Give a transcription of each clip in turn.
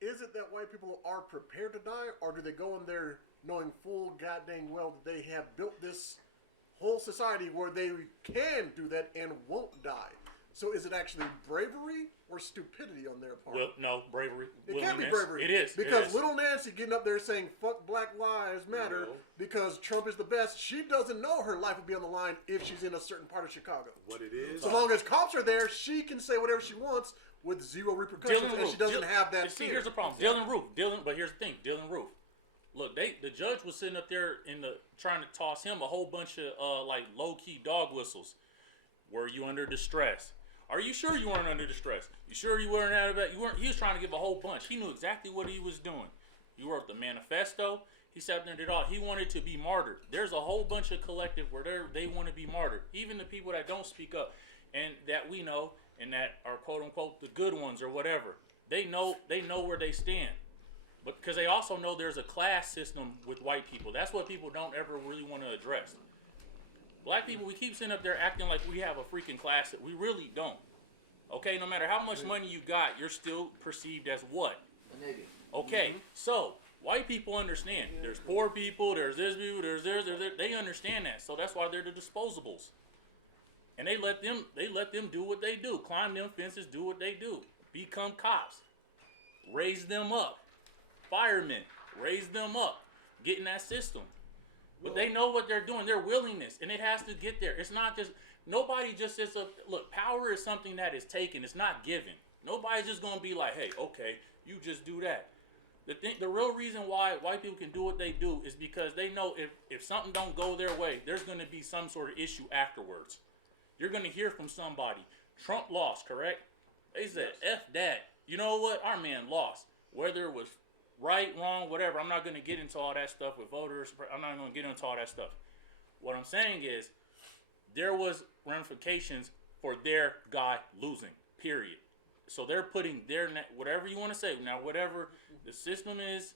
is it that white people are prepared to die, or do they go in there knowing full goddamn well that they have built this whole society where they can do that and won't die? So is it actually bravery or stupidity on their part? Well, no, bravery. It can't be bravery. It is. Because little Nancy getting up there saying, fuck Black Lives Matter because Trump is the best, she doesn't know her life would be on the line if she's in a certain part of Chicago. What it is. So long as cops are there, she can say whatever she wants with zero repercussions, and she doesn't have that See, fear. here's the problem. Dylan Roof. But here's the thing. Dylan Roof. Look, the judge was sitting up there trying to toss him a whole bunch of like low-key dog whistles. Were you under distress? Are you sure you weren't under distress? You sure you weren't out of it? You weren't. He was trying to give a whole bunch. He knew exactly what he was doing. He wrote the manifesto. He sat there and did all. He wanted to be martyred. There's a whole bunch of collective where they want to be martyred. Even the people that don't speak up and that we know and that are quote unquote the good ones or whatever. They know where they stand. But because they also know there's a class system with white people. That's what people don't ever really want to address. Black people, we keep sitting up there acting like we have a freaking class that we really don't. Okay, no matter how much money you got, you're still perceived as what? A nigga. Okay, so white people understand. There's poor people, there's this people, there's this. They understand that. So that's why they're the disposables. And they let them do what they do. Climb them fences, do what they do. Become cops. Raise them up. Firemen, raise them up. Get in that system. But they know what they're doing. Their willingness, and it has to get there. It's not just nobody just is a look. Power is something that is taken. It's not given. Nobody's just gonna be like, hey, okay, you just do that. The real reason why white people can do what they do is because they know if something don't go their way, there's gonna be some sort of issue afterwards. You're gonna hear from somebody. Trump lost, correct? They said, yes. F that. You know what? Our man lost. Whether it was right, wrong, whatever. I'm not going to get into all that stuff with voters. I'm not going to get into all that stuff. What I'm saying is there was ramifications for their guy losing, period. So they're putting their, whatever you want to say. Now, whatever the system is,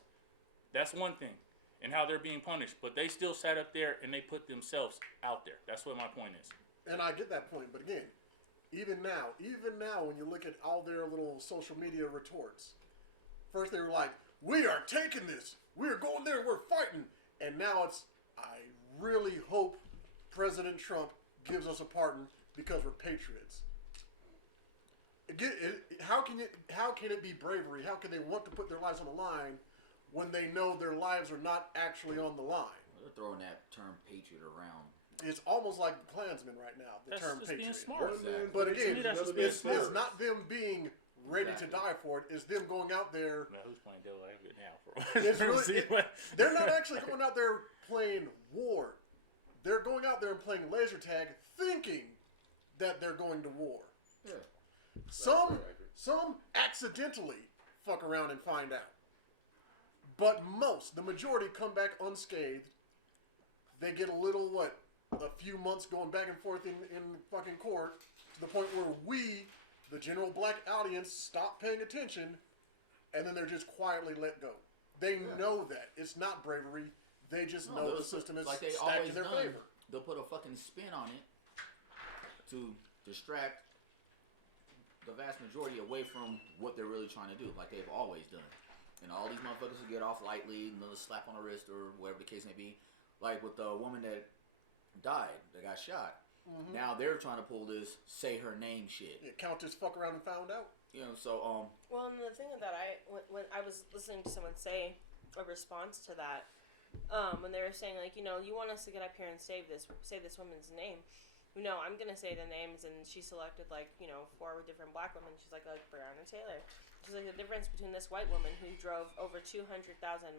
that's one thing. And how they're being punished. But they still sat up there and they put themselves out there. That's what my point is. And I get that point. But again, even now, when you look at all their little social media retorts, first they were like, we are taking this. We are going there. We're fighting. And now it's, I really hope President Trump gives us a pardon because we're patriots. How can it be bravery? How can they want to put their lives on the line when they know their lives are not actually on the line? They're throwing that term patriot around. It's almost like Klansman right now, the term patriot. Being smart. But again, it's not them being ready Exactly. to die for it. It's them going out there. Now, who's playing devil advocate now? They're not actually going out there playing war. They're going out there and playing laser tag, thinking that they're going to war. Yeah. Some accidentally fuck around and find out. But the majority come back unscathed. They get a few months going back and forth in fucking court to the point where we, the general black audience, stop paying attention, and then they're just quietly let go. They know that. It's not bravery. They just know the system is like they stacked always in their done. favor. They'll put a fucking spin on it to distract the vast majority away from what they're really trying to do, like they've always done. And all these motherfuckers will get off lightly, another slap on the wrist or whatever the case may be. Like with the woman that died, that got shot. Mm-hmm. Now they're trying to pull this say her name shit. Yeah, Countess fuck around and found out. You know, so Well, and the thing that when I was listening to someone say a response to that, when they were saying like, you want us to get up here and say this woman's name. No, I'm gonna say the names, and she selected 4 different black women. She's like Breonna Taylor. She's like the difference between this white woman who drove over 200,000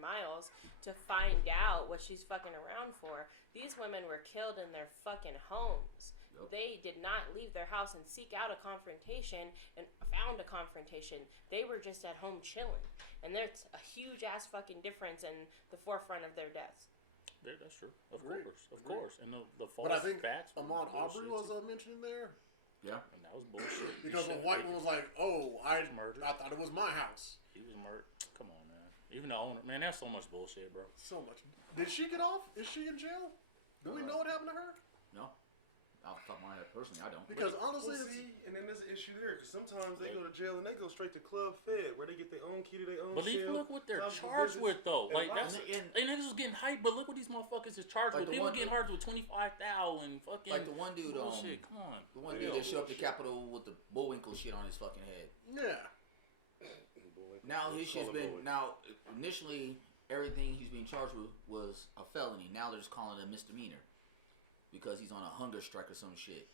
miles to find out what she's fucking around for. These women were killed in their fucking homes. Yep. They did not leave their house and seek out a confrontation and found a confrontation. They were just at home chilling, and there's a huge ass fucking difference in the forefront of their deaths. Yeah, that's true. Of course. And the false but I think facts. Ahmaud Arbery was mentioned in there. yeah. And that was bullshit. Because the white one was like, "Oh, I thought it was my house." He was murdered. Come on, man. Even the owner, man, that's so much bullshit, bro. So much. Did she get off? Is she in jail? Do we know what happened to her? No. off the top of my head, personally, I don't. Because honestly, and then there's an issue there because sometimes they go to jail and they go straight to Club Fed where they get their own key to their own. But look what they're charged with though. Like that's they niggas was getting hyped, but look what these motherfuckers is charged with. People getting charged with $25,000 and fucking like the one dude bullshit. Come on, the one dude that showed up to Capitol with the Bullwinkle shit on his fucking head. Yeah. Now his shit's been initially everything he's being charged with was a felony. Now they're just calling it a misdemeanor because he's on a hunger strike or some shit.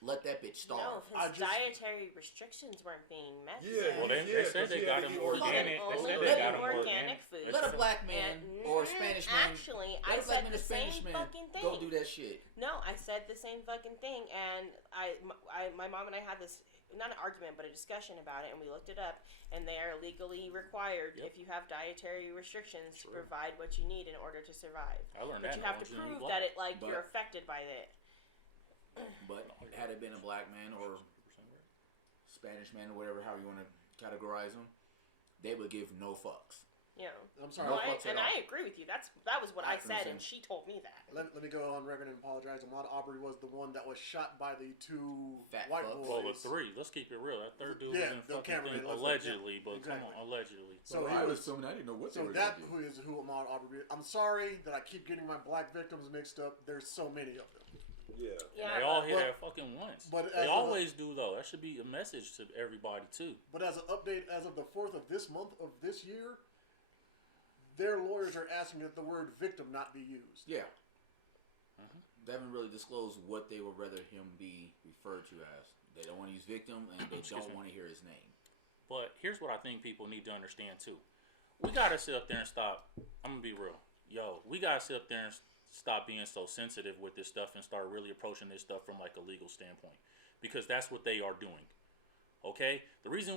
Let that bitch starve. No, his dietary restrictions weren't being met. Yeah, well, they said they got him organic. They said they got him organic food. Let a black man or a Spanish man. Actually, I said the same fucking thing. Go do that shit. No, I said the same fucking thing, and my mom and I had this, not an argument, but a discussion about it, and we looked it up, and they are legally required, if you have dietary restrictions, to provide what you need in order to survive. I learned but that. You have to prove that you're affected by it. But had it been a black man or Spanish man or whatever, however you want to categorize them, they would give no fucks. Yeah, I'm sorry. I agree with you. That was what I said, and she told me that. Let me go on record and apologize. Ahmaud Arbery was the one that was shot by the two white boys. Well, the three. Let's keep it real. That third dude was in fucking thing, allegedly, but come on, allegedly. So I was assuming I didn't know what they were that is who Ahmaud Arbery is. I'm sorry that I keep getting my black victims mixed up. There's so many of them. Yeah. And they all hit that fucking once. But they always do, though. That should be a message to everybody, too. But as an update, as of the 4th of this month of this year, their lawyers are asking that the word victim not be used. Yeah. Mm-hmm. They haven't really disclosed what they would rather him be referred to as. They don't want to use victim, and they don't want to hear his name. But here's what I think people need to understand, too. We got to sit up there and stop. I'm going to be real. We got to sit up there and stop being so sensitive with this stuff and start really approaching this stuff from like a legal standpoint, because that's what they are doing. Okay,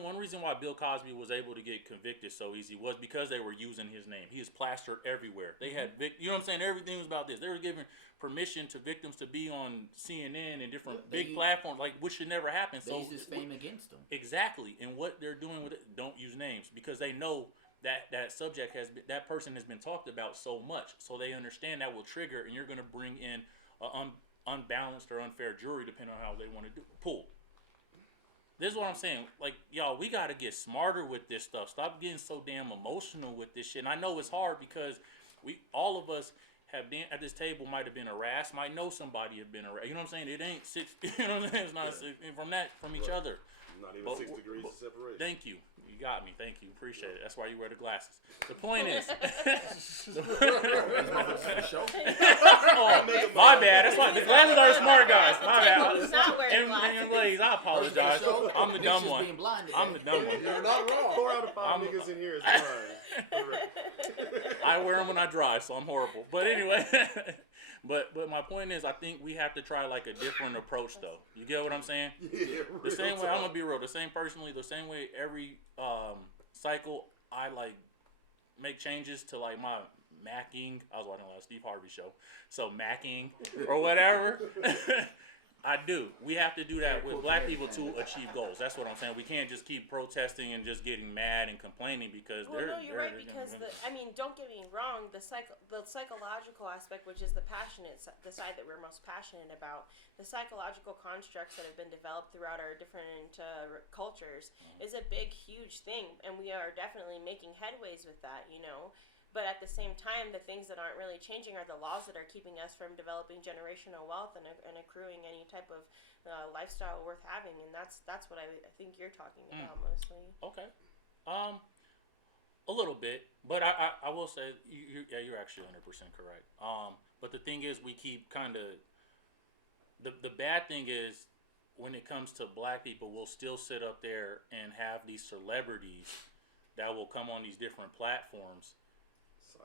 one reason why Bill Cosby was able to get convicted so easy was because they were using his name. He is plastered everywhere. They had, you know what I'm saying? Everything was about this. They were giving permission to victims to be on CNN and different big platforms, like which should never happen. They use his fame against them. Exactly, and what they're doing with it, don't use names, because they know that subject that person has been talked about so much, so they understand that will trigger, and you're going to bring in an unbalanced or unfair jury depending on how they want to pull. This is what I'm saying. Like, y'all, we got to get smarter with this stuff. Stop getting so damn emotional with this shit. And I know it's hard because all of us have been at this table, might have been harassed, might know somebody have been harassed. You know what I'm saying? It ain't six. You know what I'm saying? It's not from each other. Not even 6 degrees of separation. Thank you. You got me. Thank you. Appreciate it. That's why you wear the glasses. The point is, my bad. That's why the glasses are smart guys. My bad. He's not wearing glasses. I apologize. I'm the dumb one. I'm the dumb one. You're not wrong. 4 out of 5 niggas in here is blind. I wear them when I drive, so I'm horrible. But anyway. But my point is, I think we have to try like a different approach, though. You get what I'm saying? Yeah, the same way, I'm gonna be real. The same way every cycle I like make changes to like my macking. I was watching a lot of Steve Harvey show, so macking or whatever. I do. We have to do that with black people to achieve goals. That's what I'm saying. We can't just keep protesting and just getting mad and complaining because you're right. Because don't get me wrong. The psychological aspect, which is the side that we're most passionate about, the psychological constructs that have been developed throughout our different cultures is a big, huge thing, and we are definitely making headways with that. But at the same time, the things that aren't really changing are the laws that are keeping us from developing generational wealth and accruing any type of lifestyle worth having. And that's what I think you're talking about mostly. Okay. A little bit. But I will say, you're actually 100% correct. But the thing is, we keep kind of... The bad thing is, when it comes to black people, we'll still sit up there and have these celebrities that will come on these different platforms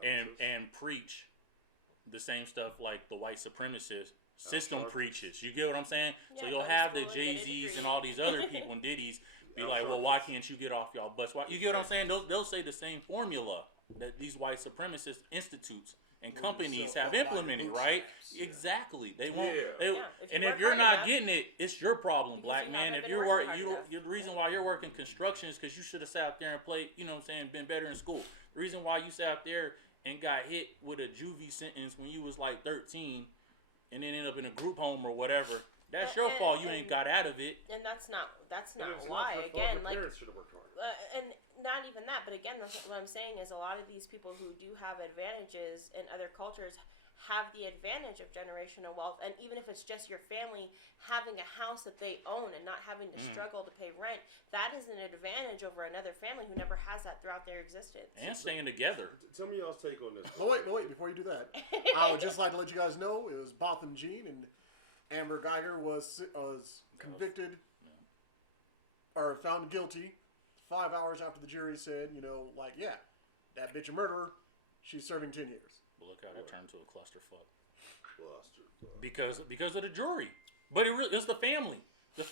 and preach the same stuff like the white supremacist system preaches. You get what I'm saying? Yeah, so you'll have the Jay-Z's and all these other people and Diddy's be like, well, why can't you get off y'all butts? You get what I'm saying? They'll say the same formula that these white supremacist institutes and companies have implemented, right? Yeah. Exactly. They won't. And if you're not getting it, it's your problem, black man. If you're the reason why you're working construction is because you should have sat out there and played. You know what I'm saying? Been better in school. The reason why you sat out there and got hit with a juvie sentence when you was like 13 and then end up in a group home or whatever, that's your fault. You ain't got out of it. And that's not And it's why. not her fault. Again, Her like, parents should have worked harder. and not even that, but again, that's what I'm saying is a lot of these people who do have advantages in other cultures have the advantage of generational wealth, and even if it's just your family having a house that they own and not having to struggle to pay rent, that is an advantage over another family who never has that throughout their existence. And staying together. Tell me y'all's take on this. But wait, before you do that, I would just like to let you guys know it was Botham Jean and Amber Geiger was convicted or found guilty 5 hours after the jury said, yeah, that bitch a murderer. She's serving 10 years. But look how that turned to a clusterfuck. Clusterfuck. Because of the jury. But it's the family. The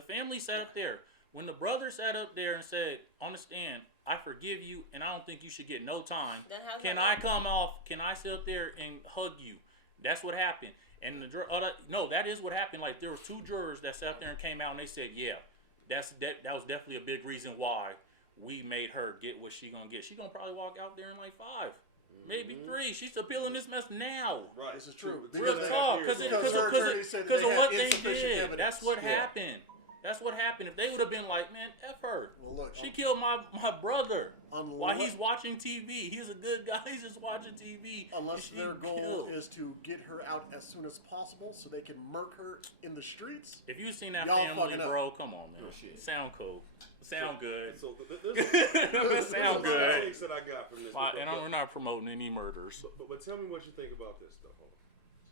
family sat up there. When the brother sat up there and said, on the stand, I forgive you and I don't think you should get no time. Can I come off? Can I sit up there and hug you? That's what happened. And that is what happened. Like, there was 2 jurors that sat up there and came out and they said, yeah, that was definitely a big reason why we made her get what she gonna get. She gonna probably walk out there in like 5, maybe 3. She's appealing this mess now. Right. This is true. Real talk, because of what they did. That's what happened. That's what happened. If they would have been like, man, F her. Well, look, she killed my brother Unless- while he's watching TV. He's a good guy. He's just watching TV. Unless their goal is to get her out as soon as possible so they can murk her in the streets. If you've seen that Y'all family, fucking up. bro, come on, man. Oh, shit. Sound cool. Sound good. So That sound good. Takes that I got from this. And we're not promoting any murders. But tell me what you think about this stuff. Hold on.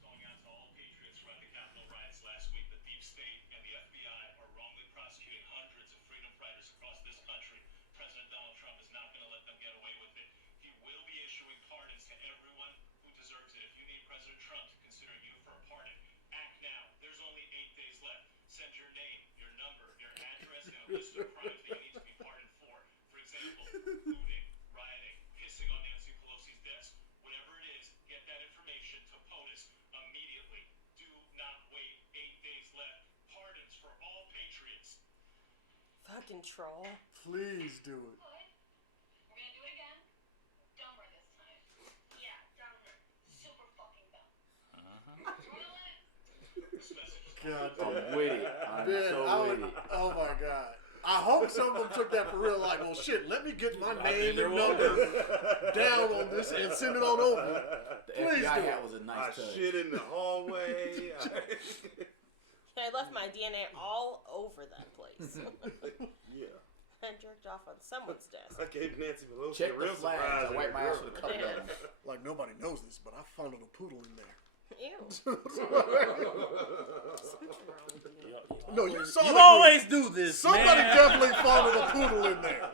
Going out to all patriots around the Capitol riots last week, the deep state and the FBI are wrongly prosecuting hundreds of freedom fighters across this country. President Donald Trump is not going to let them get away with it. He will be issuing pardons to everyone who deserves it. If you need President Trump to consider you for a pardon, act now. There's only 8 days left. Send your name, your number, your address, and a list of crimes that you need to be pardoned for. For example, looting, rioting, pissing on Nancy Pelosi's desk. Whatever it is, get that information to POTUS immediately. Do not wait. 8 days left. Pardons for all patriots. Fucking troll. Please do it. Good. We're gonna do it again. Dumber this time. Yeah, dumber. Super fucking dumb. This message is God I'm with it. I'm Man, so with it. oh my God. I hope some of them took that for real. Like, well, shit, let me get my name there and was. number down on this and send it on over. The Please FBI do hat it. was a I nice touch. shit in the hallway. I left my DNA all over that place. Yeah. I jerked off on someone's desk. I gave Nancy Pelosi Check a the real flags. surprise. I wiped my ass with a couple of them. Like, nobody knows this, but I fondled a poodle in there. Ew. No, you saw You the always do this, Somebody man. definitely fondled a poodle in there.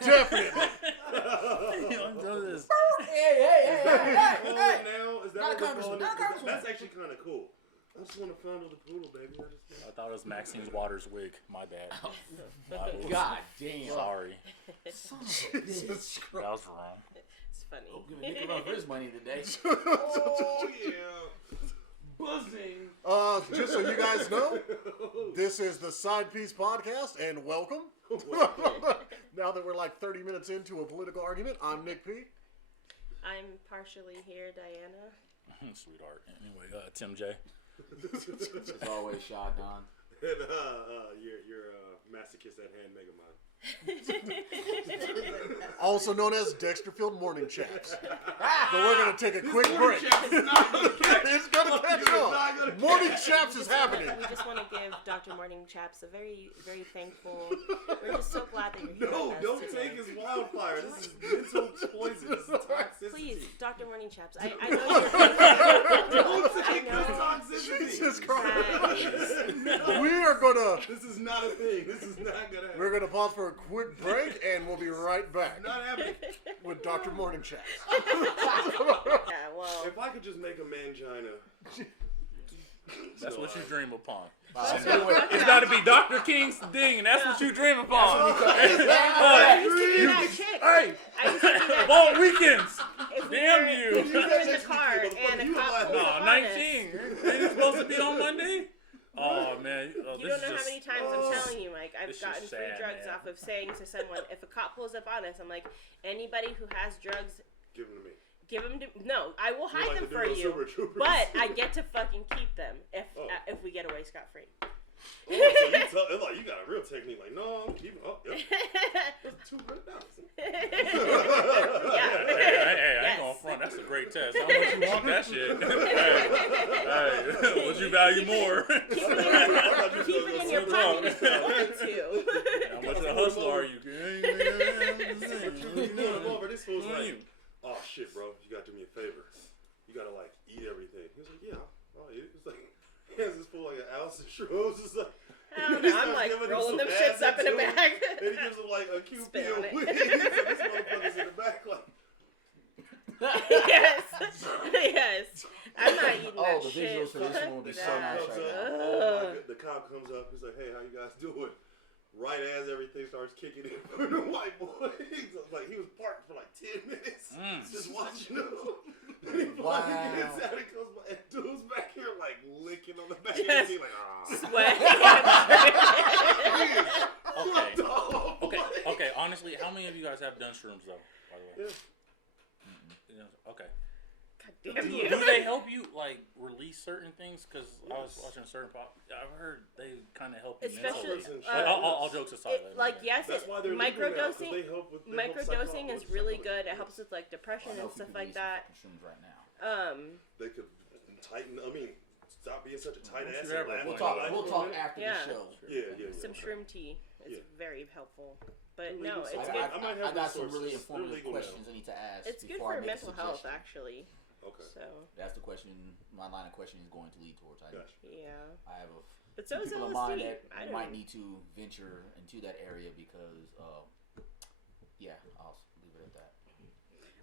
Definitely. You don't do this. Hey. Now, is that Not what a we're congressman, calling not a it? congressman. That's actually kind of cool. I just want to fondle the poodle, baby. I thought it was Maxine's Waters wig. My bad. God damn. Sorry. Son of a bitch. That was wrong. It's funny. Oh, give a nigga run for his money today. Oh, yeah. Buzzing. Just so you guys know, this is the SidePiece Podcast, and welcome. Now that we're like 30 minutes into a political argument, I'm Nick P. I'm partially here, Diana. Sweetheart. Anyway, Tim J. As always, Shaw Don. And your masochist at hand Megamind. Also known as Dexterfield Morning Chaps. But we're going to take a quick break. It's going to catch on. Morning Chaps is happening. We just want to give Dr. Morning Chaps a very, very thankful. We're just so glad that you're here. No, with us don't today. take his wildfire. This is mental poison. This is toxicity. Please, Dr. Morning Chaps. I know you're Don't take I this know. toxicity. Jesus Christ. that We are going to... This is not a thing. This is not gonna happen. We're going to pause for a quick break, and we'll be right back Not happening. with Dr. Morning Chaps. yeah, well, If I could just make a mangina. That's what you dream upon. It's It's got to be Dr. King's thing, and that's what you dream upon. I used to be that chick. Hey, I used to be that ball weekends. If we Damn were- you. If we were in the car and a cop pulls up No, on us, 19. Ain't it supposed to be on Monday? Oh, man. Oh, you this don't know is how many just- times I'm telling you, Mike. I've this is gotten free sad, drugs man. off of saying to someone, if a cop pulls up on us, I'm like, anybody who has drugs, Give them to me. Give them to no. I will You're hide like them the for dude on you, Super Troopers. but I get to fucking keep them Oh. if we get away scot free. Oh, so you tell, it's like you got a real technique. Like, no, I'm keeping. Oh, yep. That's $200. Yeah. Hey, I ain't gonna front. That's a great test. How much you want that shit? Hey, would you value more? Keep it in your pocket if you want to. How much of a hustler are you? This fool's like, oh shit, bro, you gotta do me a favor. You gotta like eat everything. He was like, yeah, I'll eat it. It's like, he has this fool like an ounce of shrooms. It's like, I don't know, I'm like rolling them shits up in a bag. And he gives him like a QP Spit on of it. weed. So this motherfucker's in the back like, Yes. Yes. I'm not eating that the shit. visuals for this one will be so Fuck nice comes right up, now. oh my God, the cop comes up. He's like, hey, how you guys doing? Right as everything starts kicking in for the white boy, like he was parked for like 10 minutes, just watching him. And he finally gets out and comes by, and dude's back here like licking on the back of his head, like, Sweat. Okay. Honestly, how many of you guys have done shrooms though? By the way. Yeah. Okay. Damn you. Do they help you like release certain things? Because I was watching a certain pop. I've heard they kind of help you Especially, mentally. All jokes aside. yes, That's why they're legal now, 'cause microdosing. they help with Microdosing is really good. It helps with like I depression know and stuff people like releasing that. fucking shrooms right now. They could tighten. I mean, stop being such a tight ass. Sure, and laugh We'll like talk. a We'll light talk woman. after Yeah. the show. Yeah. Some shroom tea is Yeah. very helpful. But They're no, legal, it's so good. I might have I got those some really sources. They're informative legal now. questions I need to ask. It's good before for I make a mental health, suggestion. actually. Okay. So That's the question. My line of questioning is going to lead towards. Gotcha. yeah, I have but so is people of mine LSD. that I don't might need to venture into that area because, yeah, I'll leave it at that.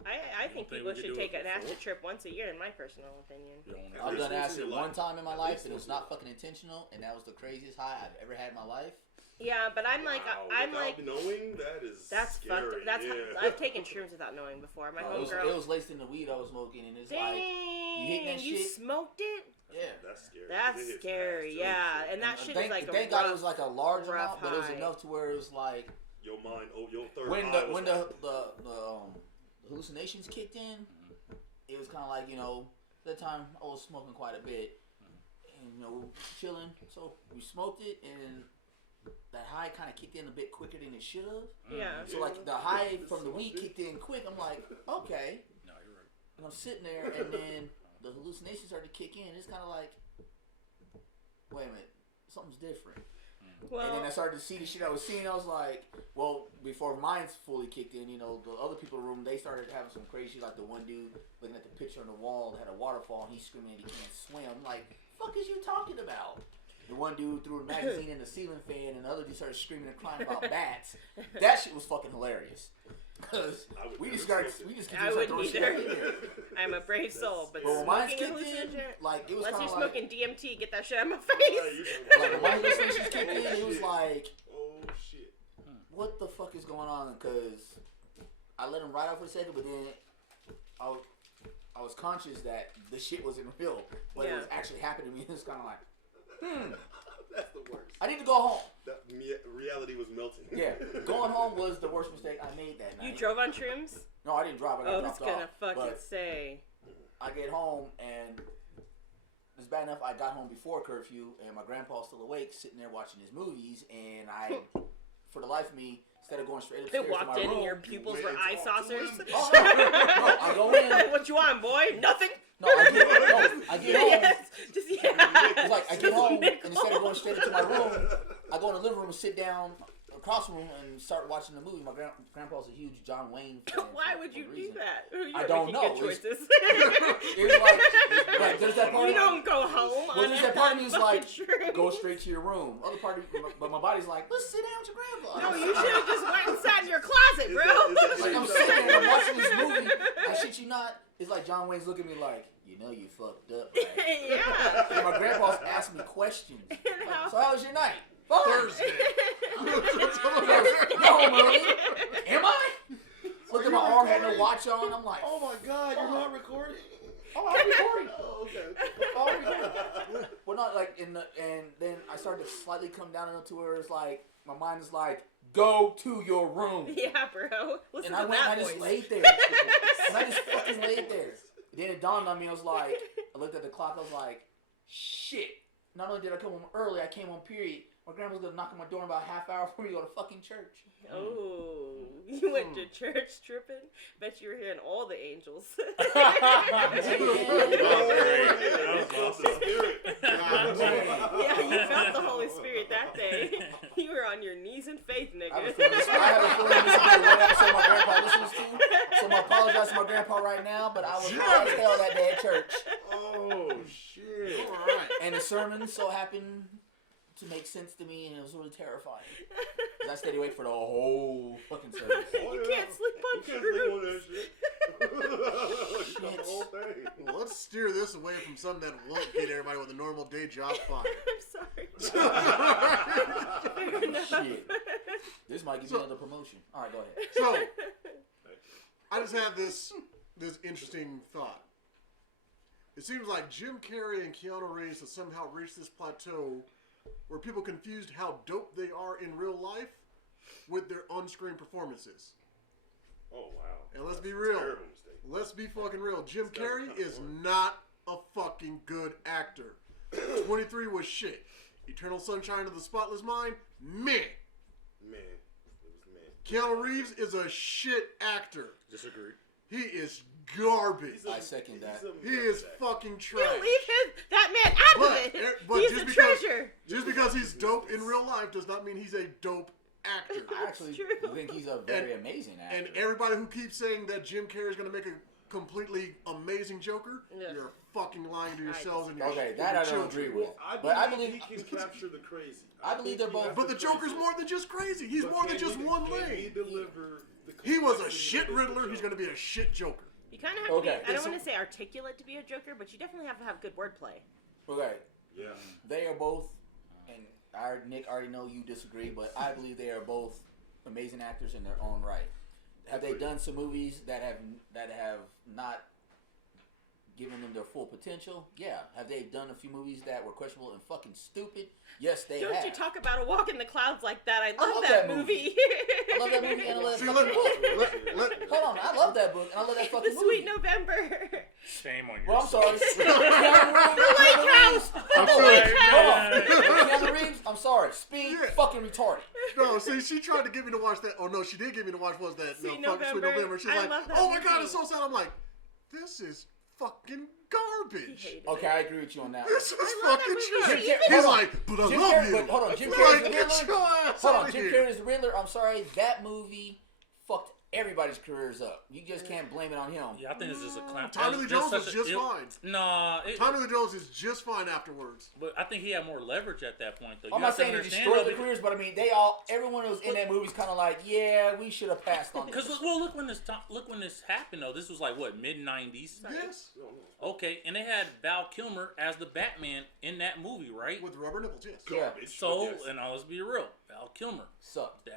I think think people we could should do take it an for acid free? trip once a year, in my personal opinion. You don't I've least done once in acid your one life. time in my At life, least and it once was not fucking intentional, and that was the craziest high I've ever had in my life. Yeah, but I'm like, without knowing that is that's scary. fucked. That's yeah. I've taken shrooms without knowing before. My It was homegirl. laced in the weed I was smoking, and it's Dang, like, you hitting that you shit? smoked it? Yeah. That's scary. That's It hits scary. fast, too. Yeah, and that shit is like a thank rough, God it was like a large rough amount, but it was high. enough to where it was like Your mind, your third when eye the was when like, the hallucinations kicked in, it was kind of like, you know, at that time I was smoking quite a bit, and you know, chilling. So we smoked it, and that high kind of kicked in a bit quicker than it should have. Yeah. So like the high from the weed kicked in quick. I'm like, okay. No, you're right. And I'm sitting there, and then the hallucinations started to kick in. It's kind of like, wait a minute, something's different. And then Well, I started to see the shit I was seeing. I was like, well, before mine's fully kicked in, you know, the other people in the room, they started having some crazy shit. Like the one dude looking at the picture on the wall that had a waterfall, and he's screaming that he can't swim. I'm like, fuck is you talking about? The one dude threw a magazine in the ceiling fan, and the other dude started screaming and crying about bats. That shit was fucking hilarious. Cause we just I started throwing wouldn't shit out either. there. I'm a brave soul, but But when mine smoking kicked in, hallucinogen, like it was unless kind you're of like, smoking DMT, get that shit out of my Right, face. like when my hallucinations kicked in, it was like, oh shit. what the fuck is going on? Because I let him ride out for a second, but then I was conscious that the shit wasn't real, but it was actually happening to me. It was kind of like, That's the worst. I need to go home. That reality was melting. Yeah, going home was the worst mistake I made that night. You drove on shrooms? No, I didn't drive. I got I was dropped gonna off. fucking But say. I get home, and it's bad enough I got home before curfew, and my grandpa's still awake, sitting there watching his movies, and I, for the life of me, instead of going straight They upstairs to walked my in room, and your pupils went were and eye talked to saucers. him. oh, no, I go in. What you want, boy? Nothing? I get home. Yes, just, yeah. It's like I get Just home, and nickel. instead of going straight into my room, I go in the living room and sit down across the room and start watching the movie. My grandpa's a huge John Wayne fan. Why for would you a do reason. that? You're I don't making know. Good choices. It was like there's that part. You don't go home Well, on there's a that part of me is like, shroom. go straight to your room. Other part of me, but my body's like, let's sit down with your grandpa. No, you should have just went and sat in your closet, bro. Like I'm sitting there, I'm watching this movie. I shit you not. It's like John Wayne's looking at me like, you know you fucked up, right? Yeah. And my grandpa's asking me questions. Like, how- so how was your night? Fine. Thursday. No, early. Am I? Look at my arm, had no watch on. I'm like, Oh my god, you're not recording? oh, I'm recording. Oh, okay. Oh, I'm recording. Well, not like and then I started to slightly come down to where it's like my mind is like, go to your room. Yeah, bro. Listen And I to went and that I just voice. laid there. And I just fucking laid there. Then it dawned on me, I was like, I looked at the clock, I was like, shit. Not only did I come home early, I came home period. My grandma's gonna knock on my door in about a half hour for me to go to fucking church. Oh, you went to church tripping? Bet you were hearing all the angels. Yeah, you felt the Holy Spirit that day. You were on your knees in faith, nigga. I have a feeling this will be one episode my grandpa listens to. So I apologize to my grandpa right now, but I was high as hell that day at church. Oh, shit. All right. And the sermon so happened to make sense to me, and it was really terrifying. I stayed awake for the whole fucking service. You can't sleep on You can't sleep on shrooms. that shit. The whole thing. Well, let's steer this away from something that won't get everybody with a normal day job fired. I'm sorry. Fair enough. Shit. This might give me another promotion. All right, go ahead. So, I just have this interesting thought. It seems like Jim Carrey and Keanu Reeves have somehow reached this plateau where people confused how dope they are in real life with their on-screen performances. Oh, wow. And let's be real. Terrible mistake. Let's be fucking real. Jim It's gotta be Carrey kinda is fun. not a fucking good actor. 23 was shit. Eternal Sunshine of the Spotless Mind, meh. Man. It was man. Keanu Reeves is a shit actor. Disagree. He is garbage. He's a- I second that. he's a He is method actor. fucking You trash. leave that man out But- of it. but He's just a because- treasure. Just because he's dope in real life does not mean he's a dope actor. I actually true. think he's a very amazing actor. And everybody who keeps saying that Jim Carrey is going to make a completely amazing Joker, Yeah. you're fucking lying to yourselves and your Okay, your that I don't children. agree with. Well, But I believe believe he can capture the crazy. I believe they're think he both- has But the Joker's crazy. more than just crazy. He's But more than can just he- one can he lane. deliver the He was a complexity shit that is the Riddler. He's Joker? going to be a shit Joker. You kind of have Okay. to be, I don't So- want to say articulate to be a Joker, but you definitely have to have good wordplay. Okay, Yeah. they are both, and Nick already know you disagree, but I believe they are both amazing actors in their own right. Have they done some movies that have not given them their full potential? Yeah. Have they done a few movies that were questionable and fucking stupid? Yes, they Don't have. you talk about A Walk in the Clouds like that. I love, love that that movie. I love that movie and I love See, that look, fucking book. let- Hold on, I love that book and I love that The fucking Sweet movie. November. Shame on you. Well, I'm sorry. The Lake House. The Lake House. Keanu Reeves, I'm sorry. Speed, Yeah. fucking retarded. No, see, she tried to get me to watch that. Oh, no, she did get me to watch, what was that? Sweet no, fucking Sweet November. November. She's I like, love that oh my God, movie. it's so sad. I'm like, this is fucking garbage. Hated Okay, it. I agree with you on that. This is I love that fucking movie. trash. Jim He's Hold on. like, but I Jim love Carrey, you. but hold on, Jim Like, Carrey's the get Riddler. your ass Hold out on, of Jim here. Carrey's the Riddler. I'm sorry, that movie fucked everybody's careers up. You just can't blame it on him. Yeah, I think it's just a clown. Tommy Lee That's Jones was such just fine. Nah, Tommy Lee Jones is just fine afterwards. but I think he had more leverage at that point, though. I'm You not have to saying it understand, destroyed though, the careers, but I mean, everyone who was in that movie is kind of like, yeah, we should have passed on Because this. well, look when this happened though. This was like what, mid '90s. Yes. No. Okay, and they had Val Kilmer as the Batman in that movie, right? With rubber nipples, yes. Yeah. Garbage. So, Yes. and let's be real, Val Kilmer. Sucked.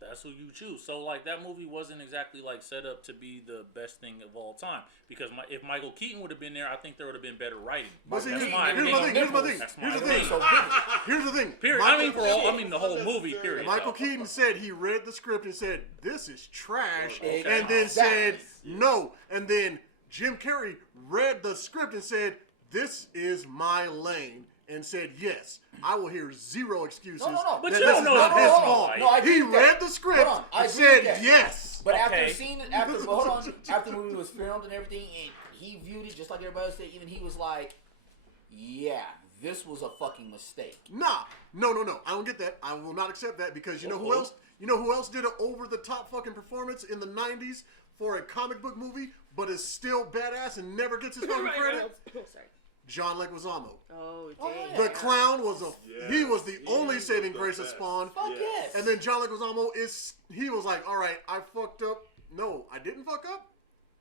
That's who you choose. So like that movie wasn't exactly like set up to be the best thing of all time. Because if Michael Keaton would have been there, I think there would have been better writing. But see, That's here's my my opinion. thing. That's my Here's the opinion. thing. So vivid. Here's the thing. Period. I mean the whole movie. Period. Michael Keaton said he read the script and said, this is trash, Okay. and then said, Exactly. no. And then Jim Carrey read the script and said, this is my lane, and said, yes, I will hear zero excuses. No. But that you this don't is know not the his whole fault. movie. No, I agree He with that. read the script Hold on, I and agree with said, that. yes. But Okay. after the movie was filmed and everything, and he viewed it just like everybody else did, even he was like, yeah, this was a fucking mistake. Nah, no. I don't get that. I will not accept that because you know who else? You know who else did an over-the-top fucking performance in the '90s for a comic book movie, but is still badass and never gets his fucking Ryan credit? Reynolds. Oh, sorry. John Leguizamo. Oh, Oh, dang. yeah. The clown was he was the He only was saving the grace of best. Spawn. Fuck Yes. yes. And then John Leguizamo he was like, all right, I fucked up. No, I didn't fuck up.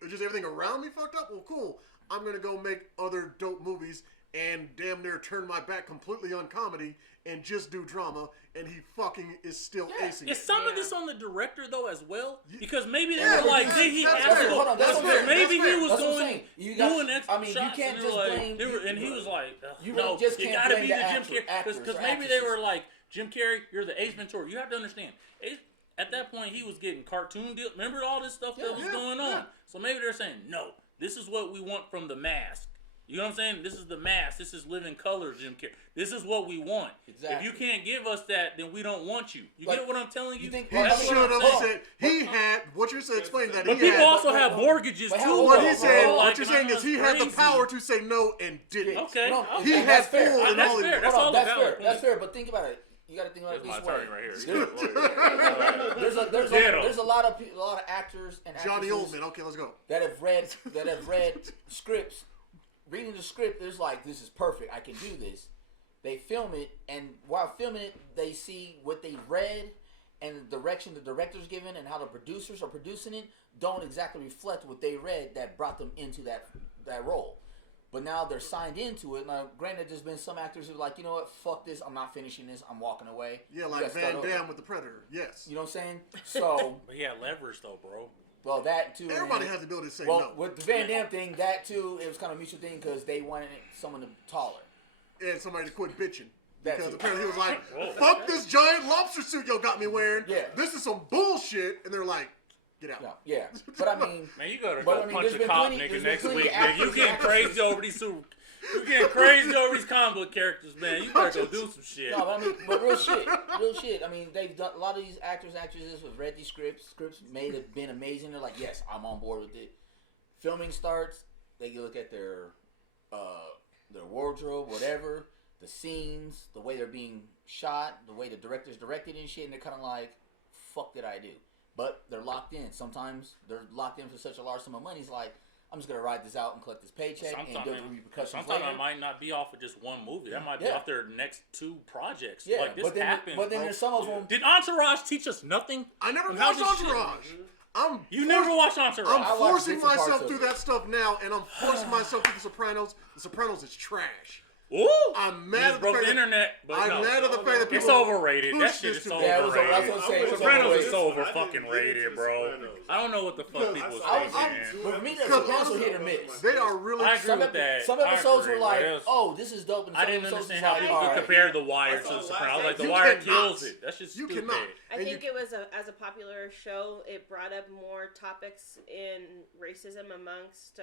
It's just everything around me fucked up. Well, cool. I'm gonna go make other dope movies and damn near turn my back completely on comedy and just do drama. And he fucking is still Yeah. acing Is it. some of this on the director though as well? Because maybe they Yeah, were like, that's- did he that's have fair. to go? Hold on, that's That's what I'm fair. saying. Maybe That's he fair. was That's what I'm going saying. You got- doing extra I mean, you shots can't and just they're like, blame- and he was like, You no, just you can't gotta blame be the the Jim actor- Carrey actors because or maybe they actresses. were like, Jim Carrey, you're the Ace Ventura. You have to understand, at that point he was getting cartoon deal. Remember all this stuff that was Yeah, going on? yeah. So maybe they're saying, no, this is what we want from the mask. You know what I'm saying? This is the mask. This is living color, Jim Carrey. This is what we want. Exactly. If you can't give us that, then we don't want you. You Like, get what I'm telling you? you think- He That's should what have I'm said he had what you're saying. Explain that. But he people had, also have mortgages but too. how- what bro, he's saying. bro, What like, you're and saying I is he know had it's the crazy. power to say no and didn't. Okay. No, okay. He and had that's fair. full in That's Hollywood. fair. That's Hold all on, that's valid fair. points. That's fair. But think about it. You got to think about it That's this my way. attorney right here. There's a lot of actors and Johnny actresses Oldman. Okay, let's go. that have read scripts. Reading the script, there's like, this is perfect. I can do this. They film it, and while filming it, they see what they read and the direction the director's given and how the producers are producing it don't exactly reflect what they read that brought them into that role. But now they're signed into it. Now, granted, there's been some actors who are like, you know what, fuck this, I'm not finishing this, I'm walking away. Yeah, You like gotta start Van over. Damme with the Predator. Yes. You know what I'm saying? So, But he had leverage though, bro. well, that too. Everybody and- has the ability to say well, no. with the Van Damme thing, that too, it was kind of a mutual thing because they wanted someone taller. And somebody to quit bitching. That Because too. apparently he was like, Whoa. fuck this giant lobster suit y'all got me wearing. Yeah. This is some bullshit. And they're like, get out. No, yeah, but I mean, Man, you gotta But, go I mean, punch there's a been cop, plenty- nigga, there's been next plenty week, of nigga. You actors getting and crazy over these You getting crazy over these comic book characters, man. You better go do some shit. no, but I mean, but real shit. I mean, they've done a lot of these actors, actresses have read these scripts. Scripts may have been amazing. They're like, yes, I'm on board with it. Filming starts. They look at their wardrobe, whatever, the scenes, the way they're being shot, the way the director's directed and shit, and they're kind of like, fuck did I do? But they're locked in. Sometimes they're locked in for such a large sum of money. It's like, I'm just gonna ride this out and collect this paycheck and deal with the repercussions Sometimes later. I might not be off of just one movie. That might be Yeah. off their next 2 projects. Yeah, Like this but then happens. but then bro. there's some of them. Did Entourage teach us nothing? I never And how watched this shit- Entourage. You never watched Entourage. I'm I watched forcing bits and parts myself of through it. that stuff now, and I'm forcing myself through The Sopranos. The Sopranos is trash. Ooh, I'm you mad just at the broke fact the that- internet, but I'm no. mad at the fact that It's people overrated. That push shit this is to so me. Yeah, it was- overrated. that's what I'm saying. It was Sopranos overrated. is so over I didn't fucking get into rated, The bro. Sopranos. I don't know what the fuck people was I was- thinking. For me, the Because Sopranos were hit or miss. They are really. I agree Some, with that. some I episodes agree, were like, but it was- oh, this is dope, and some I didn't episodes understand was how like, people all could right. compare The Wire I to saw The Sopranos. I was like, The You Wire cannot. kills it. That's just You stupid. cannot. I And think you- it was as a popular show, it brought up more topics in racism amongst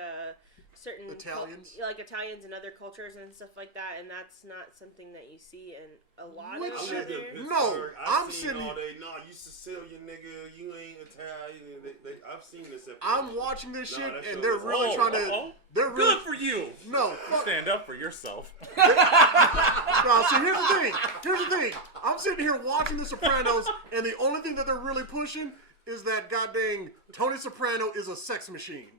certain Italians? like Italians and other cultures and stuff like that, and that's not something that you see in a lot Which of is- other. No, I'm seen sitting- all day. Nah, you Sicilian nigga, you ain't Italian. I've seen this episode. I'm watching this Nah, shit, that and show they're was- really Oh, trying to. uh-oh. They're really. Good for you. No, You fuck. stand up for yourself. No, see, here's the thing. Here's the thing. I'm sitting here watching The Sopranos, and the only thing that they're really pushing is that goddamn Tony Soprano is a sex machine.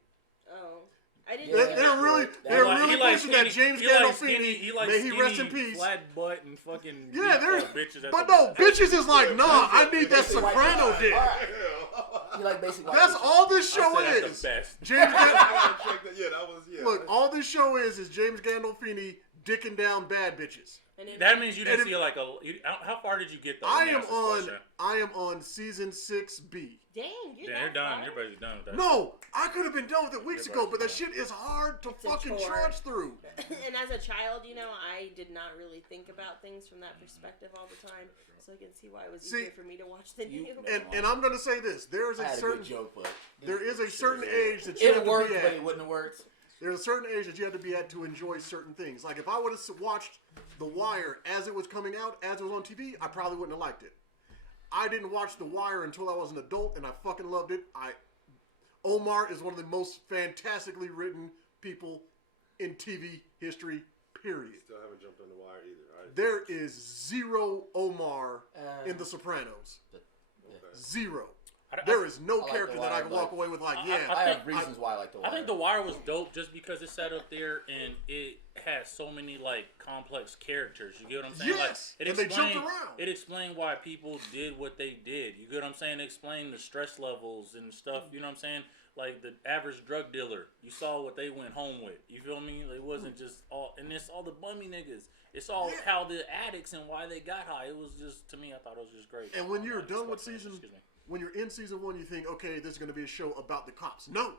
Oh, I didn't. Yeah. know They're that. really, He they're like- really he likes pushing that skinny- James he likes Gandolfini. skinny- he likes May he rest in skinny, peace. Flat butt and fucking Yeah, beat there's. up bitches at But the no, bar. bitches is like, nah, I need that Basically white Soprano guy. dick. All right. You like basic white That's bitches. all this I show said that's is. the best. James Gandolfini. Yeah, that was Look, all this show is James Gandolfini dicking down bad bitches. And it- That means you didn't And see like a. How far did you get though? I Let me am ask this on. question. I am on season 6B. Dang, you're Yeah, they're that done. far? You're basically done with that. No, I could have been done with it weeks You're ago, but that right. shit is hard to It's a fucking chore. trudge through. And as a child, I did not really think about things from that perspective all the time, so I can see why it was See, easier for me to watch the you- new. And I'm gonna say this: there is I a had a certain good joke, but there is a certain age that you it have to worked, be but at. it wouldn't have worked. There's a certain age that you have to be at to enjoy certain things. Like if I would have watched The Wire as it was coming out, as it was on TV, I probably wouldn't have liked it. I didn't watch The Wire until I was an adult, and I fucking loved it. Omar is one of the most fantastically written people in TV history, period. Still haven't jumped on the wire either. Right? There is zero Omar in The Sopranos. Zero. There is no like character The that I Wire, can but walk away with like, I yeah. I have think- reasons why I like the Wire. I think The Wire was dope just because it sat up there and it has so many like complex characters. You get what I'm saying? Yes, Like, and they jumped around. It explained why people did what they did. You get what I'm saying? It explained the stress levels and stuff. You know what I'm saying? Like the average drug dealer, you saw what they went home with. You feel me? It wasn't just all, and it's all the bummy niggas. It's all Yeah. how the addicts and why they got high. It was just, to me, I thought it was just great. And when you're Just done with watching it. season, Excuse me. when you're in season 1, you think, okay, this is going to be a show about the cops. No,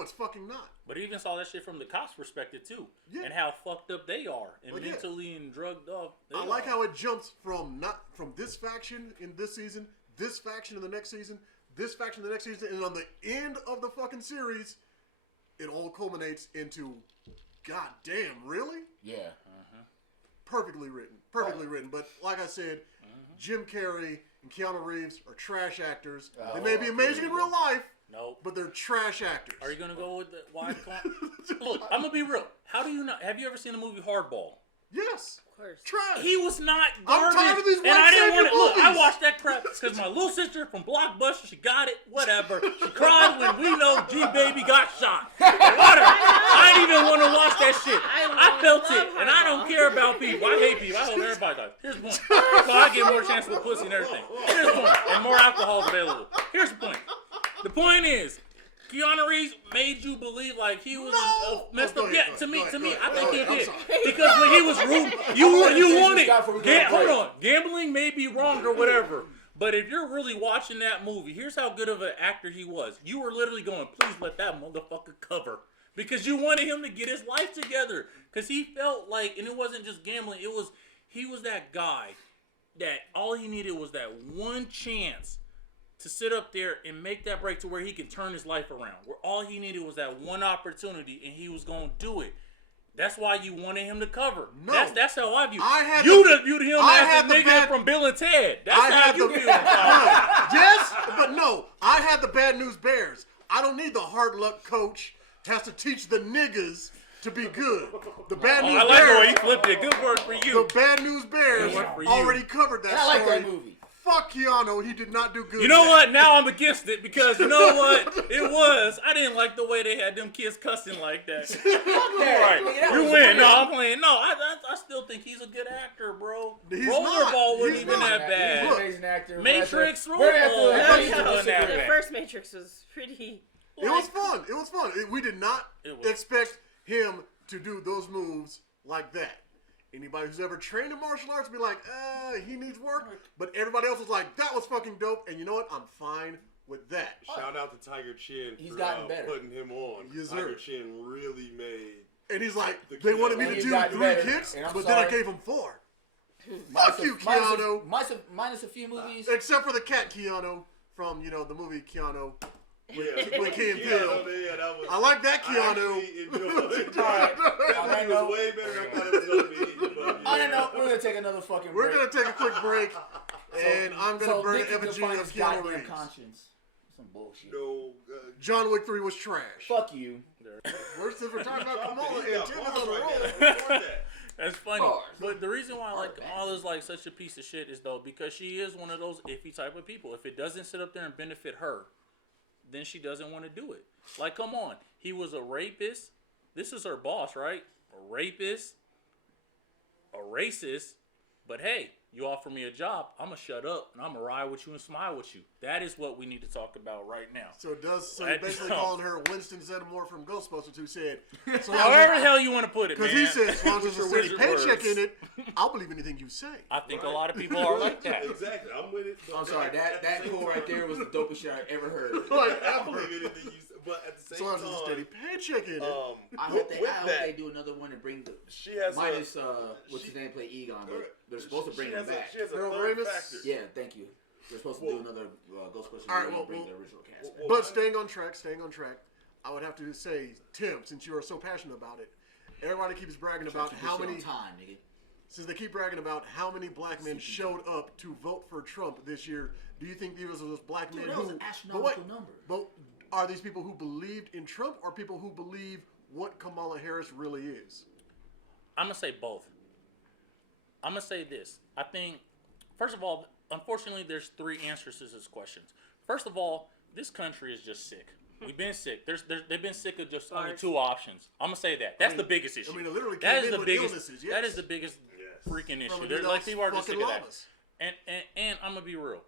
it's fucking not. But he even saw that shit from the cops' perspective too, Yeah. and how fucked up they are, and Well, yeah. mentally and drugged up. I like how it jumps from this faction in this season, this faction in the next season, this faction in the next season, and on the end of the fucking series, it all culminates into, God damn, really? Yeah. Perfectly written. But like I said, Jim Carrey and Keanu Reeves are trash actors. They may be amazing in real life, but they're trash actors. Are you gonna go with the why? Look, I'm gonna be real. How do you not? Have you ever seen the movie Hardball? Yes. Of course. Trash. He was not I'm garbage, tired of these and I didn't want white it. Look, I movies. watched that crap because my little sister from Blockbuster, she got it. Whatever. She cried when we know G Baby got shot. Whatever. I didn't even want to watch that shit. I felt it, and I don't care about people. I hate people. I hope everybody dies. Here's the point. So I get more chance with pussy and everything. Here's the point, and more alcohol is available. Here's the point. The point is, Keanu Reeves made you believe like he was messed up. Yeah, to me, I think he did. Because when he was rude, you wanted. Hold on, gambling may be wrong or whatever, but if you're really watching that movie, here's how good of an actor he was. You were literally going, please let that motherfucker cover. Because you wanted him to get his life together. Because he felt like, and it wasn't just gambling, he was that guy that all he needed was that one chance to sit up there and make that break to where he can turn his life around. Where all he needed was that one opportunity, and he was going to do it. That's why you wanted him to cover. No. That's how I view I you. Viewed him as the nigga from Bill and Ted. That's how you viewed him. Yes, but no. I had the Bad News Bears. I don't need the hard luck coach has to teach the niggas to be good. The Bad News I like the way Bears. you flipped it. Good work for you. The Bad News Bears already covered that I like story. that movie. Fuck Keanu, he did not do good. You know what? Now I'm against it because you know what? I didn't like the way they had them kids cussing like that. Right. You win. No, I'm playing. No, I still think he's a good actor, bro. Rollerball wasn't even that bad. He's an amazing actor. Matrix Rollerball. The first Matrix was pretty. It was fun. It was fun. We did not expect him to do those moves like that. Anybody who's ever trained in martial arts be like, he needs work. But everybody else was like, that was fucking dope. And you know what? I'm fine with that. Shout out to Tiger Chin He's for gotten better. putting him on. Yes, sir. Tiger Chin really made. And he's like, they wanted me to do 3 kicks, but then I gave him 4. Fuck you, Keanu. Minus a few movies. Except for the cat Keanu from, the movie Keanu. With Key and Peele. Yeah, that was, I like that Keanu. I that movie was way better than I thought it was going to be. On that note, we're going to take another fucking break. We're going to take a quick break, and I'm going to burn an effigy of Keanu Reeves. Conscience. Some bullshit. No, John Wick 3 was trash. Fuck you. Worse than we're talking about Kamala and Tim is on the roll. That's funny. But the reason why I like Kamala's like such a piece of shit is though because she is one of those iffy type of people. If it doesn't sit up there and benefit her, then she doesn't want to do it. Like, come on. He was a rapist. This is her boss, right? A rapist. A racist. But hey, you offer me a job, I'm going to shut up and I'm going to ride with you and smile with you. That is what we need to talk about right now. So you're basically calling her Winston Zeddemore from Ghostbusters who said, however the hell you want to put it, man. Because he said, as long as there's a steady paycheck words. in it, I'll believe anything you say. I think a lot of people are like that. Exactly. I'm with it. I'm sorry. That quote right there was the dopest shit I've ever heard. I believe anything you say. But at the same time, as long as there's a steady paycheck in it. I hope they do another one and bring the she has minus what's his name play Egon. They're supposed to bring him back. She has a fun factor. Yeah, thank you. They're supposed to do another Ghostbusters movie and bring the original cast back. But staying on track, I would have to say, Tim, since you are so passionate about it, everybody keeps bragging about how many time, nigga. Since they keep bragging about how many black men showed up to vote for Trump this year, do you think these are those black men that who? was an astronomical number. But are these people who believed in Trump, or people who believe what Kamala Harris really is? I'm gonna say both. I'm gonna say this. I think, first of all, unfortunately, there's 3 answers to this question. First of all, this country is just sick. We've been sick. They've been sick of just only 2 options. I'm gonna say that. That's the biggest issue. I mean, it literally that came is in the with biggest. illnesses. Yes. That is the biggest freaking issue. From There's like people are just sick of that. llamas. And I'm gonna be real.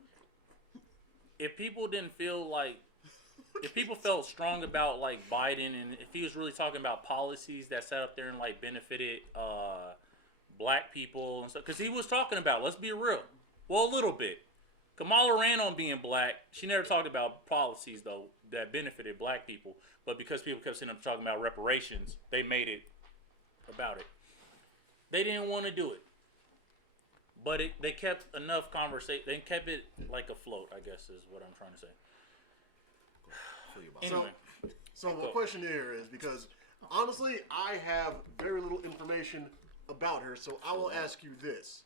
If people didn't feel like, if people felt strong about like Biden, and if he was really talking about policies that sat up there and like benefited black people and stuff, because he was talking about, let's be real, well, a little bit. Kamala ran on being black. She never talked about policies though that benefited black people, but because people kept sitting up talking about reparations, they made it about it. They didn't want to do it. but they kept enough conversation. They kept it like afloat, I guess is what I'm trying to say. Anyway. So my question here is, because honestly, I have very little information about her, so I will ask you this.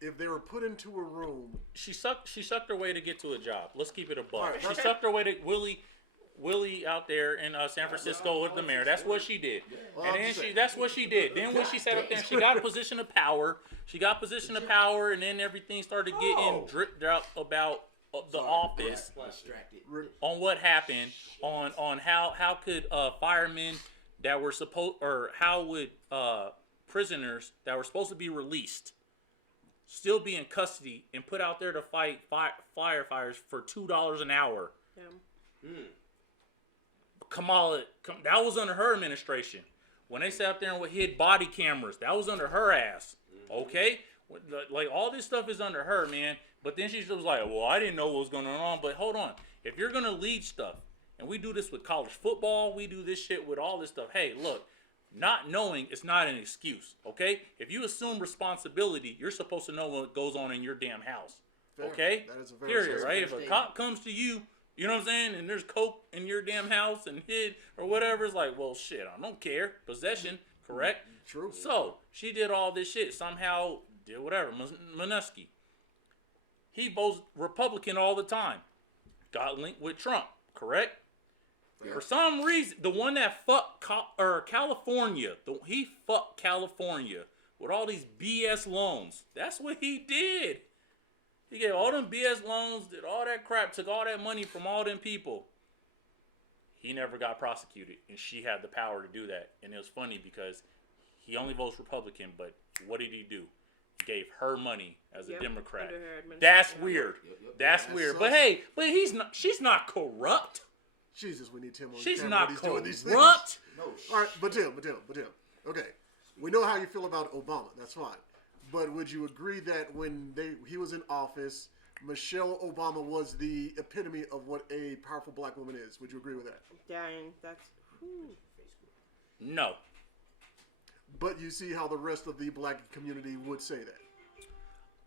If they were put into a room... She sucked her way to get to a job. Let's keep it a buck. Right, she sucked her way to Willie out there in San Francisco with the mayor. That's what she did. Well, and then that's what she did. Then when she sat up there and she got a position of power, and then everything started getting dripped out about the office on what happened, on how could firemen that were supposed, or how would prisoners that were supposed to be released still be in custody and put out there to fight firefighters for $2 an hour. Yeah. Kamala, that was under her administration. When they sat up there and hid body cameras, that was under her ass. Okay? Like, all this stuff is under her, man. But then she was like, well, I didn't know what was going on. But hold on. If you're going to lead stuff, and we do this with college football, we do this shit with all this stuff. Hey, look, not knowing is not an excuse, okay? If you assume responsibility, you're supposed to know what goes on in your damn house, okay? That is a very period, right? If a cop comes to you, you know what I'm saying, and there's coke in your damn house and hid or whatever, it's like, well, shit, I don't care. Possession, correct? True. So, she did all this shit. Somehow did whatever. Minuski. He votes Republican all the time. Got linked with Trump, correct? Yeah. For some reason, the one that fucked California, he fucked California with all these BS loans. That's what he did. He gave all them BS loans, did all that crap, took all that money from all them people. He never got prosecuted, and she had the power to do that. And it was funny because he only votes Republican, but what did he do? He gave her money as a Democrat. That's weird. That's weird. But hey, she's not corrupt. Jesus, we need Tim on She's camera not when he's doing these corrupt. No. All right, but Tim. Okay, we know how you feel about Obama. That's fine. But would you agree that when he was in office, Michelle Obama was the epitome of what a powerful black woman is? Would you agree with that? Dang, that's... No. But you see how the rest of the black community would say that.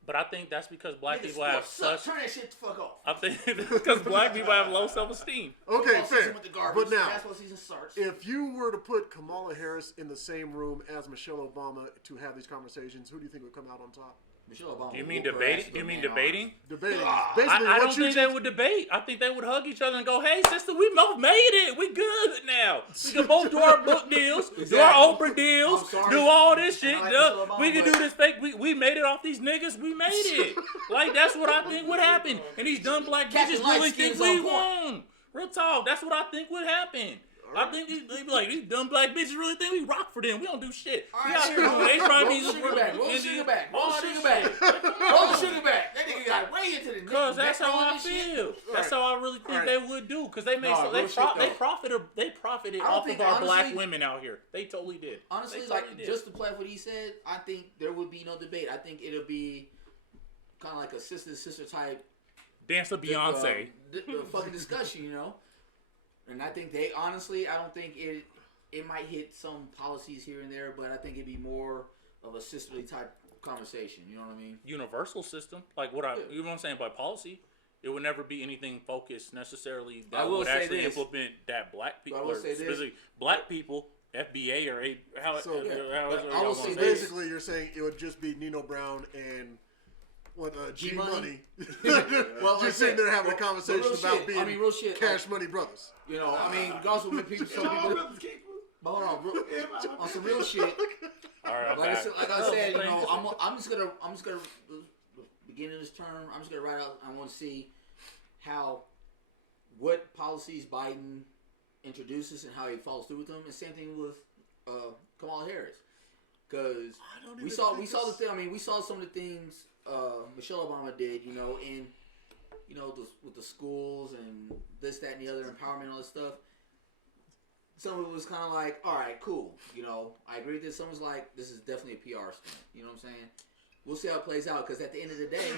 But I think that's because black people have such... Turn that shit the fuck off. I think it's because black people have low self-esteem. Okay, fair. But now, starts. if you were to put Kamala Harris in the same room as Michelle Obama to have these conversations, who do you think would come out on top? Michelle Obama. Do you mean debating? Debating. Basically, I don't think they would debate. I think they would hug each other and go, "Hey, sister, we both made it. We good now. We can both do our book deals, do our Oprah deals, do all this shit. We can do this fake. We made it off these niggas. We made it. Like, that's what I think would happen. And these dumb black bitches really think we won. Real talk. That's what I think would happen. I think these dumb black bitches really think we rock for them. We don't do shit. We out here doing Roll sugar back. Roll sugar back. Roll sugar back. That nigga got way into the... Because that's how I feel. That's how I really think they would do. Because they profited off of our black women out here. They totally did. Honestly, just to play off what he said, I think there would be no debate. I think it'll be kind of like a sister type... Dance of Beyonce. Fucking discussion, you know? And I think I don't think it might hit some policies here and there, but I think it'd be more of a sisterly type conversation. You know what I mean? Universal system, like you know what I'm saying by policy, it would never be anything focused necessarily that would actually implement that black people, or specifically black people, FBA or how. I will say basically, you're saying it would just be Nino Brown and. G Money. Well, just sitting there having a conversation about being real shit, Cash Money Brothers. You know, also when people, some people. But hold on some real shit. All right, like I said, you know, I'm just gonna beginning of this term. I'm just gonna write out. I want to see what policies Biden introduces and how he follows through with them. And same thing with Kamala Harris, because we saw the thing. I mean, we saw some of the things. Michelle Obama did, you know, and you know, with the schools and this, that, and the other, empowerment and all this stuff. Some of it was kind of like, all right, cool, you know, I agree with this. Some was like, this is definitely a PR stunt. You know what I'm saying? We'll see how it plays out, because at the end of the day,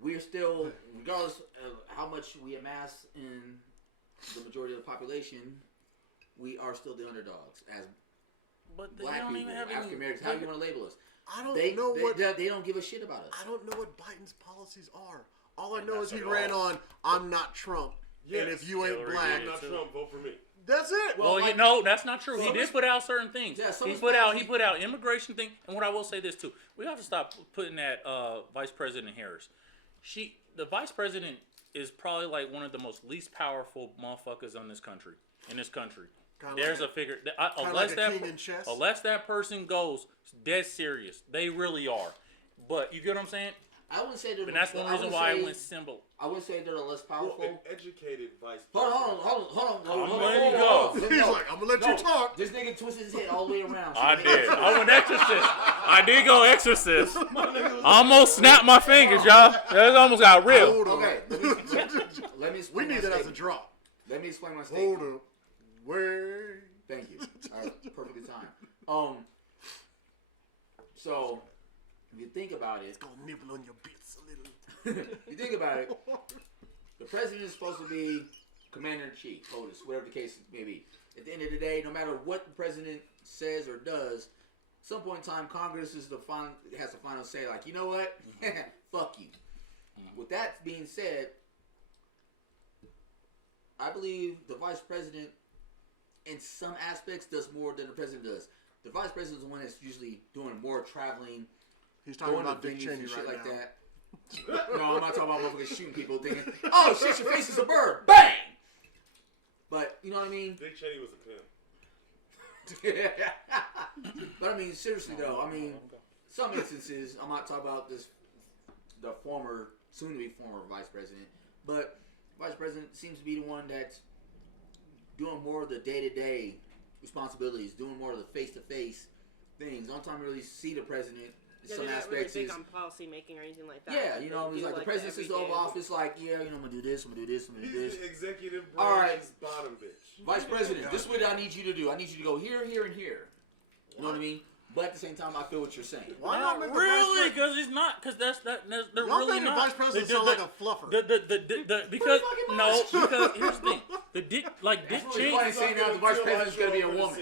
we're still, regardless of how much we amass in the majority of the population, we are still the underdogs as But they black don't people, even have African Americans. How you want to label us? I don't They know what they don't give a shit about us. I don't know what Biden's policies are. All I know is that's he all. ran on "I'm not Trump," Yes. and if you ain't Hillary black, did. Not Trump, vote for me. that's it. Well, like- no, that's not true. He some did put out certain things. Yeah, some he is put policy- out immigration thing. And what I will say this too, we have to stop putting that Vice President Harris. The Vice President is probably like one of the most least powerful motherfuckers in this country. Kinda There's like a figure kinda unless like a that king in chess. unless that person goes dead serious, they really are. But you get what I'm saying? I wouldn't say they're. And that's one reason why I went symbol. I wouldn't say they're the less Well, powerful. an educated vice Hold president. on. I'm letting you go. He's like, "I'm gonna let you talk." This nigga twisted his head all the way around. I did. I went Exorcist. I did go Exorcist. My nigga was Almost snapped my fingers, y'all. That almost got real. Hold on. Okay, let me We explain need my that as a statement. drop. Let me explain my statement. Hold up. Wait. Thank you. Perfect time. So if you think about it, Gonna nibble on your bits a little. you think about it, the president is supposed to be commander in chief, POTUS, whatever the case may be. At the end of the day, no matter what the president says or does, at some point in time, Congress has the final say. Like, you know what? Fuck you. With that being said, I believe the vice president, in some aspects, does more than the president does. The vice president is the one that's usually doing more traveling, He's talking going to about Dick venues Cheney and shit right like now. that. No, I'm not talking about motherfuckers shooting people thinking, oh shit, your face is a bird. Bang! But, you know what I mean? Dick Cheney was a pimp. But I mean, seriously though, I mean, some instances, I'm not talking about this, the former, soon-to-be former vice president, but vice president seems to be the one that's doing more of the day-to-day responsibilities, doing more of the face-to-face things. The only time I really see the president in Yeah, some they're not really aspects big is, on policy making or anything like that. yeah, you know, They it's do like the president sits over everyday- office like, yeah, you know, I'm gonna do this, I'm gonna do this, I'm gonna do He's this. the executive All right. branch's bottom bitch. Vice President, this is what I need you to do. I need you to go here, here, and here. You know what I mean? But at the same time, I feel what you're saying. Why Not not make really, the vice because it's not. Because they're Y'all really think the not. vice president sound like a fluffer? Because fucking no, much. because here's the thing. Dick That's really Cheney. funny saying now the vice president's gonna be a woman.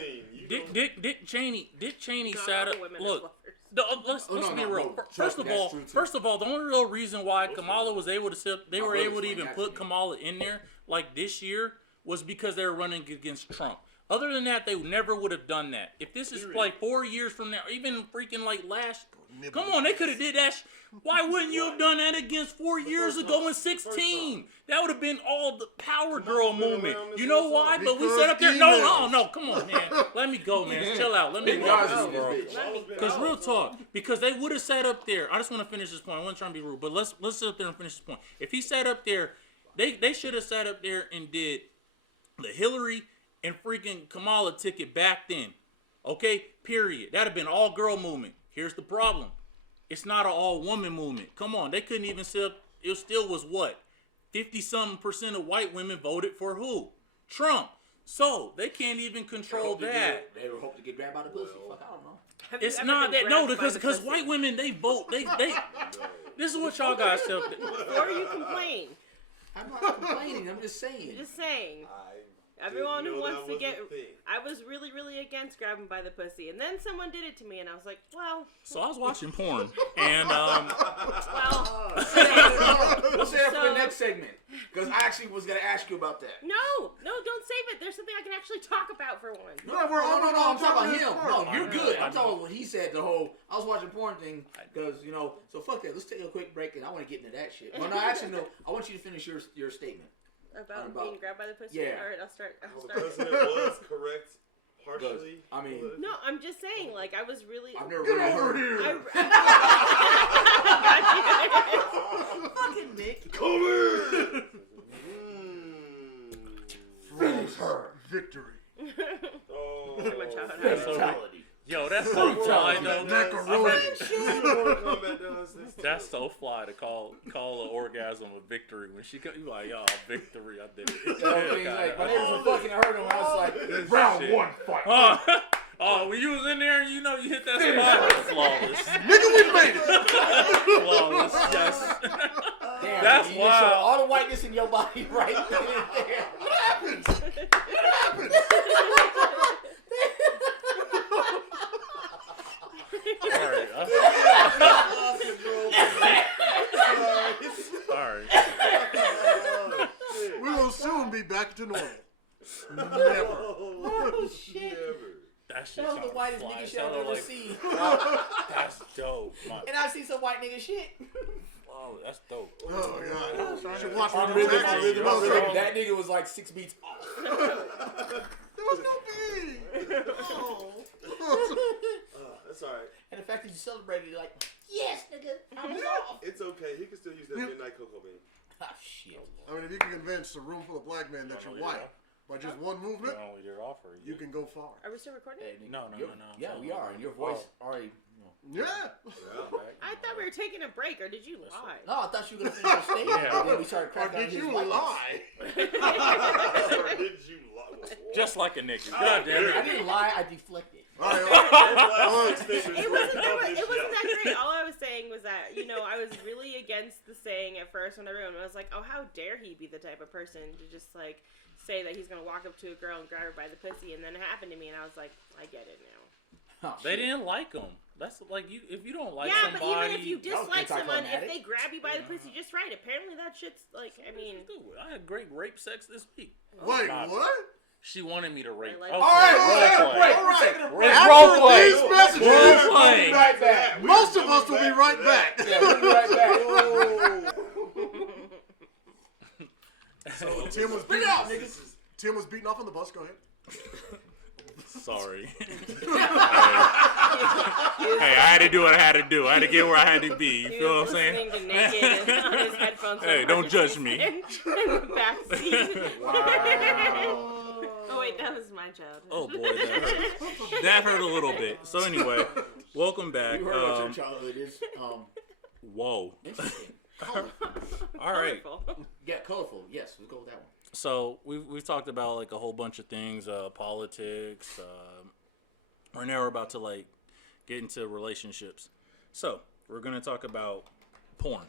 Dick Cheney God, sat all up. the women are Look, fluffers. let's Oh, be no, real. no, First of that's all, true, too. the only real reason why Kamala was able to sit, they My were brother able to explained even that put to me. Kamala in there like this year was because they were running against Trump. Other than that, they never would have done that. If this is like 4 years from now, or even freaking like last, come on, they could have did that. Why wouldn't you have done that against 4 years ago in 16? That would have been all the power girl been movement. around this You know whole why? time. But we Because sat up there. No, emails. come on, man. Let me go, man. Chill out. Let me Big go, guys in bro. this bitch. Because real talk, because they would have sat up there. I just want to finish this point. I wasn't trying to be rude, but let's sit up there and finish this point. If he sat up there, they should have sat up there and did the Hillary and freaking Kamala ticket back then. Okay, period. That'd have been all girl movement. Here's the problem: it's not an all woman movement. Come on, they couldn't even sit up. It still was what 50-something% of white women voted for who? Trump. So they can't even control that. They hope to get grabbed by the pussy. Fuck, I don't know. Have you It's ever not been that. No, grabbed by because the white pussy? women, they vote. They This is what y'all guys tell. Before you complain, I'm not complaining. I'm just saying. just saying. I Everyone didn't who know wants that to was get, a thing. I was really, really against grabbing by the pussy, and then someone did it to me, and I was like, well, So I was watching porn, and well, We'll save that for the So- next segment. Because I actually was going to ask you about that. no, don't save it. There's something I can actually talk about for once. No, I'm talking about him. No, you're good. I I'm talking about what he said, the whole, I was watching porn thing, because, you know, so fuck that. Let's take a quick break, and I want to get into that shit. Well, no, actually, no. I want you to finish your statement. About About- being grabbed by the pussy? Yeah. Alright, I'll start. The president was correct, partially. I mean- but- No, I'm just saying, like, I was really... I've never Get really over heard. here. Fucking Nick. Come here! Froze her victory. Oh. My childhood. That's so- Mentality. yo, that's so fly though. Macaroni. Mortal Kombat does this. That's so fly to call an orgasm a victory when she you like, yo, victory, I did it. You know what I mean? Like, my neighbors were fucking hurt him. I was like, Round Shit. one fight. Oh, when you was in there and you know you hit that spot, flawless, Nigga, we made it. flawless, yes. damn, That's you just showed wild. all the whiteness in your body right there. What happened? What happened? Lost control. Sorry. All right. Oh, shit. We will soon be back to normal. Never. Oh, shit. Never. That shit That was the sounds whitest fly. nigga It shit I've sounded ever like- seen. That's dope. And I see some white nigga shit. Oh, that's dope. Oh, God. Should watch My one rhythm, of my those. rhythm, my Oh, rhythm. That nigga was like 6 beats off. There was no beat. Oh. That's all right. And the fact that you celebrated it like, yes, nigga, I was off. It's okay. He can still use that midnight cocoa bean. Ah, shit. I mean, if you can convince a room full of black men that you're white by just one movement, Not only their offer, you can go far. Are we still recording? Hey, nigga, No. Yeah, we are. And your voice already. Yeah. I thought we were taking a break, or did you lie? No, I thought you were going to finish your statement. Yeah. And then we started Or cracking on did his you whiteness. lie? Or did you lie? just like a nigga. God damn I it. didn't lie, I deflected. All right. It wasn't that great. All I was saying was that, I was really against the saying at first when everyone was like, oh, how dare he be the type of person to just, like, say that he's going to walk up to a girl and grab her by the pussy, and then it happened to me, and I was like, I get it now. Oh, They shit. didn't like him. That's like you. If you don't like Yeah, somebody, but even if you That was dislike someone, if anticlimactic. they grab you by the pussy just right, apparently that shit's, like, I mean... I had great rape sex this week. Wait, Nah. what? She wanted me to rape. I like Okay, that. All right, role play. we're taking a break. It's After role play. these messages, Role play. We'll be right back. most of us will be right back. Yeah, we'll be right back. So Tim was Bring beating, it out, niggas. Tim was beating off on the bus. Go ahead. Sorry. Hey, I had to do what I had to do. I had to get where I had to be. You He feel what was I'm saying? listening to Naked on his headphones. Hey, don't judge me. In the backseat. Wow. Oh wait, that was my child. Oh boy, that hurt. That hurt a little bit. So anyway, welcome back. You heard what your childhood is. Whoa. Interesting. All right. Colorful. Yeah, colorful. Yes, we'll go with that one. So we've talked about like a whole bunch of things, politics. Right now we're about to like get into relationships. So we're gonna talk about porn.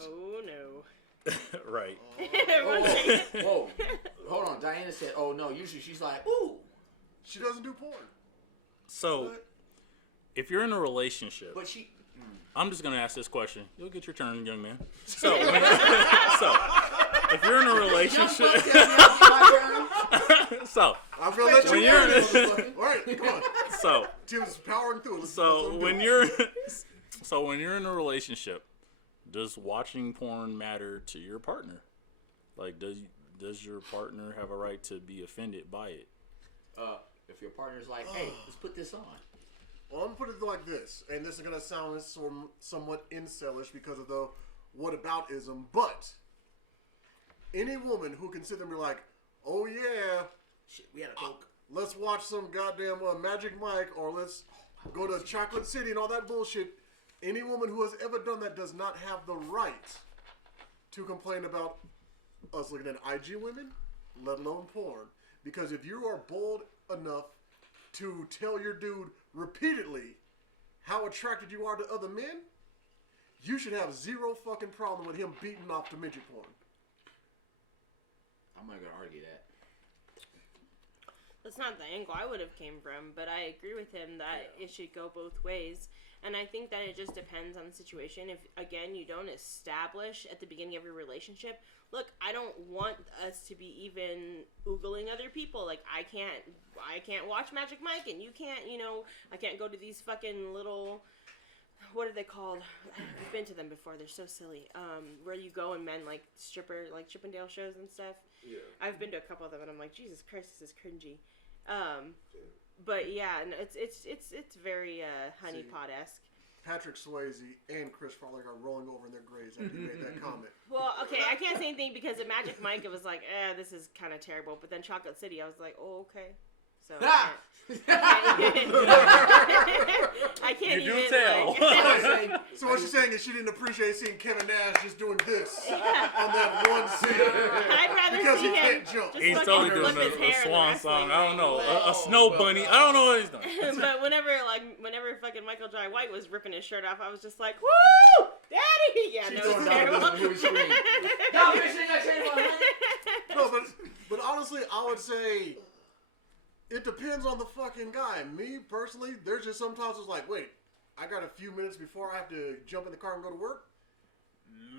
Oh no. Right. Everyone's saying- Whoa. Hold on. Diana said, oh no. Usually she's like, ooh. She doesn't do porn. So if you're in a relationship, But she. I'm just gonna ask this question. You'll get your turn, young man. So, so if you're in a relationship, so I'm gonna let When you you're- win this. All right, come on. so Tim's powering through. Let's so do when it. you're in a relationship, does watching porn matter to your partner? Like, does your partner have a right to be offended by it? If your partner's like, hey, let's put this on. Well, I'm gonna put it like this, and this is gonna sound somewhat incelish because of the whataboutism, but any woman who can sit there and be like, "Oh yeah, Shit, we had a Coke. let's watch some goddamn Magic Mike, or let's go to Chocolate City and all that bullshit," any woman who has ever done that does not have the right to complain about us looking at IG women, let alone porn. Because if you are bold enough to tell your dude repeatedly how attracted you are to other men, you should have zero fucking problem with him beating off to midget porn. I'm not gonna argue that. That's not the angle I would have came from, but I agree with him that it should go both ways. And I think that it just depends on the situation. If, again, you don't establish at the beginning of your relationship, look, I don't want us to be even oogling other people. Like, I can't watch Magic Mike, and you can't, I can't go to these fucking little, what are they called? I've been to them before. They're so silly. Where you go and men, like, Chippendale shows and stuff. Yeah. I've been to a couple of them, and I'm like, Jesus Christ, this is cringy. But yeah, and it's very honeypot-esque. Patrick Swayze and Chris Farley are rolling over in their graves after he made that comment. Well, okay, I can't say anything because at Magic Mike it was like, this is kind of terrible. But then Chocolate City, I was like, oh, okay. So I can't You do even. tell. Like, So what she's saying is she didn't appreciate seeing Kevin Nash just doing this on that one scene. I'd rather Because see he him can't jump. just He's fucking totally flip doing his a hair in the swan wrestling song. I don't know, ring, a snow bunny. I don't know what he's doing. But whenever fucking Michael Jai White was ripping his shirt off, I was just like, woo, daddy. Yeah, She's no, going it's down terrible. the movie screen. No, bitch, ain't got chain on. No, but honestly, I would say It depends on the fucking guy. Me, personally, there's just sometimes it's like, wait, I got a few minutes before I have to jump in the car and go to work.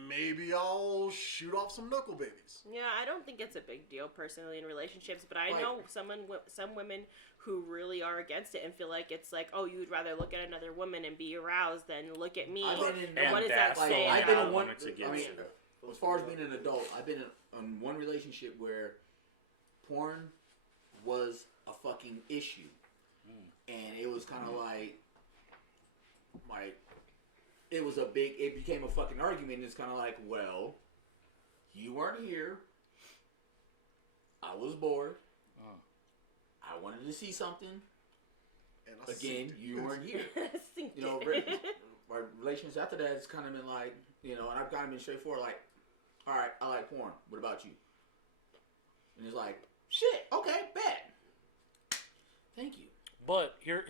Maybe I'll shoot off some knuckle babies. Yeah, I don't think it's a big deal personally in relationships, but I Like- know some women who really are against it and feel like it's like, oh, you'd rather look at another woman and be aroused than look at me. I've been in- And what does that Like, say? I've been about- in one. It's I against mean, it. as far as being an adult, I've been in one relationship where porn was a fucking issue, and it was kind of like it was it became a fucking argument. And it's kind of like, well, you weren't here. I was bored. I wanted to see something. And I Again, you weren't here. Sink You know, it. my relations after that, it's kind of been like, you know, and I've kind of been straightforward, like, all right, I like porn. What about you? And it's like, shit, okay, bet. Thank you. But here's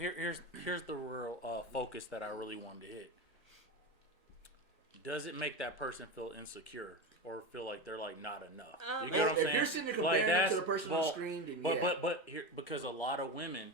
the real focus that I really wanted to hit. Does it make that person feel insecure or feel like they're like not enough? You get what I'm If saying? you're sitting there Like, comparing it to that's- the person on well, the screen, then But yeah. but here, because a lot of women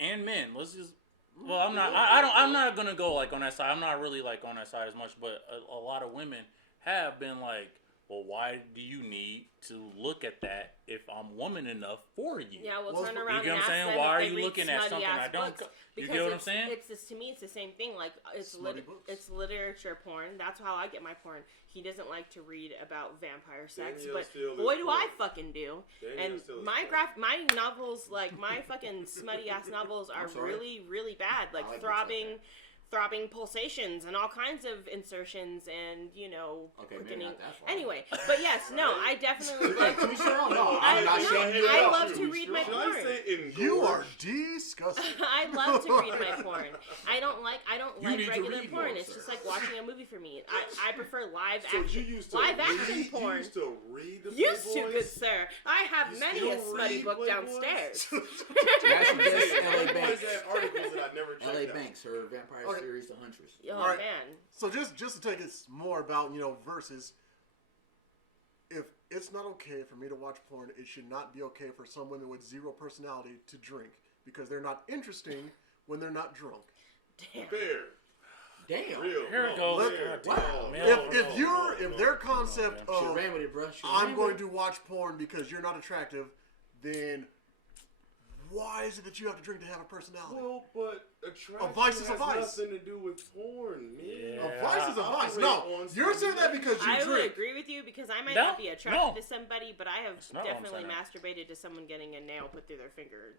and men, let's just. Well, I'm not gonna go like on that side. I'm not really like on that side as much, but a lot of women have been like, well, why do you need to look at that if I'm woman enough for you? Yeah, we'll Well, turn you around get and what I'm ask saying? them Why if are they you read looking at something smutty-ass I don't books, you because get what I'm saying? It's just, to me, it's the same thing. Like it's Smutty books. it's literature porn. That's how I get my porn. He doesn't like to read about vampire sex, Danielle but Steele is boy, do I porn. fucking do. Danielle And Steele is my porn. my novels, like my fucking smutty ass novels, are I'm sorry? really really bad. Like I like books like throbbing pulsations and all kinds of insertions and Okay, maybe quickening. not that far. Anyway, but yes, no, I definitely like. To each their own. No, I, I'm not no, shaming you at I all. love to read my Should porn. I say engorged? You are disgusting. I love to read my porn. I don't like You need to regular read porn. more, It's sir. just like watching a movie for me. I prefer live So action. you used to live read, action porn. You used to read the Used to, Playboys? good sir. I have You many still a smutty read book Playboys? downstairs. Actually, yes, Hey, LA Playboys Banks. had articles that I never checked LA out. Banks, her vampire Okay. series, The Huntress. Oh All right. man. So just to take it more about, versus, if it's not okay for me to watch porn, it should not be okay for some women with zero personality to drink because they're not interesting when they're not drunk. Damn. Fair. Damn. Real. Here it No, goes. fair. God No, damn. no, If no, their no. concept Should've of ran with it, bro. I'm going to watch porn because you're not attractive, then why is it that you have to drink to have a personality? Well, but attraction vice is a has vice. nothing to do with porn, man. Yeah. A vice is a vice. operate No, on you're saying that because you I would drink. agree with you because I might No, not be attracted no. to somebody, but I have That's not what I'm definitely saying. masturbated to someone getting a nail put through their finger.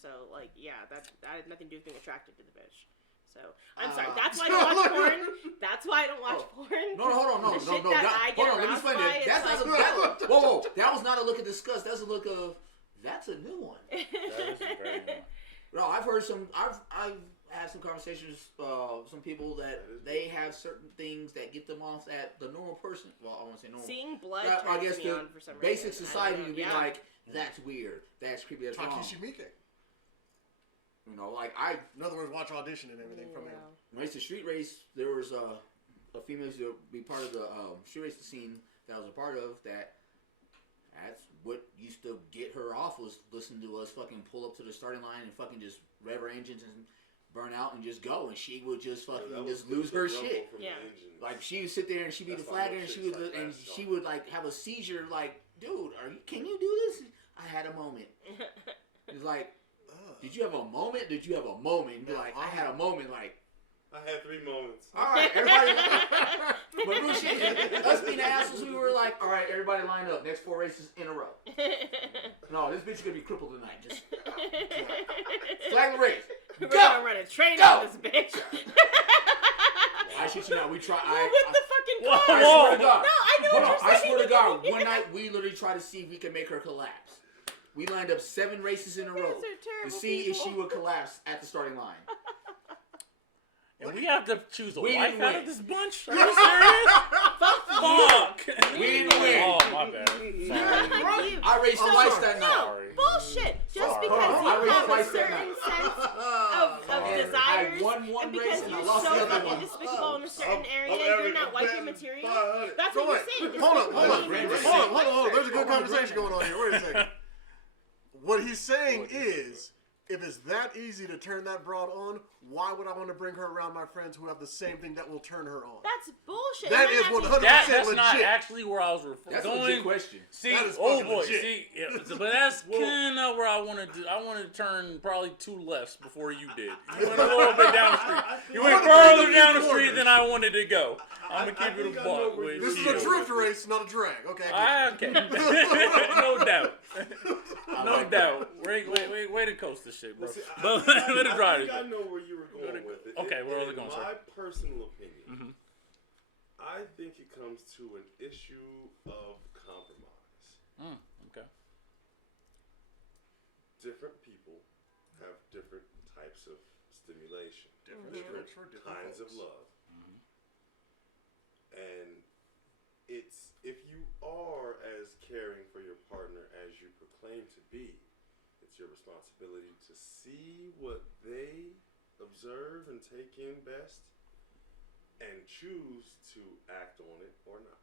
So like, yeah, that had nothing to do with being attracted to the bitch. So I'm sorry. That's why I don't watch porn. That's why I don't watch porn. No, hold on, no, The no, shit no. that that- I get hold on, let me aroused explain by, that. it's That's not like- whoa. That was not a look of disgust. That's a look of, that's a new one. That is a very good one. No, I've heard I've had some conversations, some people that they have certain things that get them off at the normal person. Well, I won't say normal. Seeing blood I turns guess me the on for some basic reason. I society don't would know. be Yeah. like, that's weird, that's creepy, that's wrong. Takeshi Miike. You know, like In other words, watch audition and everything from him. when I used to street race, there was a female used to be part of the street racing scene that I was a part of. That's what used to get her off, was listening to us fucking pull up to the starting line and fucking just rev our engines and burn out and just go, and she would just fucking That was just lose the her rumble shit. from the Yeah. engine. Like she would sit there and she'd be the That's why flagger no and she chicks would like and that she song. would like have a seizure. Like, dude, can you do this? I had a moment. It's like, did you have a moment? Did you have a moment? Be like, I had a moment. Like, I had 3 moments. all right, everybody. But real shit, us being assholes, we were like, all right, everybody line up. Next 4 races in a row. No, this bitch is gonna be crippled tonight. Just flag the race. We're Go. gonna run a train Go. on this bitch. I shit you not. We try. With the fucking Whoa, car. I swear to God. No, I know Hold what on, you're I saying. swear to God, one night we literally tried to see if we could make her collapse. We lined up 7 races in a row guys are to terrible see if she people. would collapse at the starting line. And we have to choose a We wife didn't out win. of this bunch? Are you serious? Fuck! We didn't win. Oh, my bad. Sorry. Fuck you. I raced I'm twice sorry. that night. No, Sorry. bullshit. Just Sorry. because I you raced have a twice that certain night. sense of And desires, I won one and race because and I you're lost so the other fucking one. despicable in a certain area, I'm you're Eric, not I'm wifey betting material. 500. That's Go what ahead. you're saying. Hold on. Brandon. Hold on. There's a good conversation going on here. Wait a second. What he's saying is, if it's that easy to turn that broad on, why would I want to bring her around my friends who have the same thing that will turn her on? That's bullshit. That is 100% That's legit. not actually where I was That's going. a legit question. See, That is oh fucking boy, legit. see, but that's kind of where I want to do. I want to turn probably 2 lefts before you did. You went a little bit down the street. You went further down the street than I wanted to go. I'm gonna keep it a buck with This is you. a drift race, not a drag. Okay. Okay. No doubt. No doubt. Way to coast this shit, bro. See, But let it drive. I know where you were going with it. Okay, where was it going, In sir? my personal opinion, Mhm. I think it comes to an issue of compromise. Okay. Different people have different types of stimulation, Different different strokes for different kinds of folks. love. And it's, if you are as caring for your partner as you proclaim to be, it's your responsibility to see what they observe and take in best and choose to act on it or not.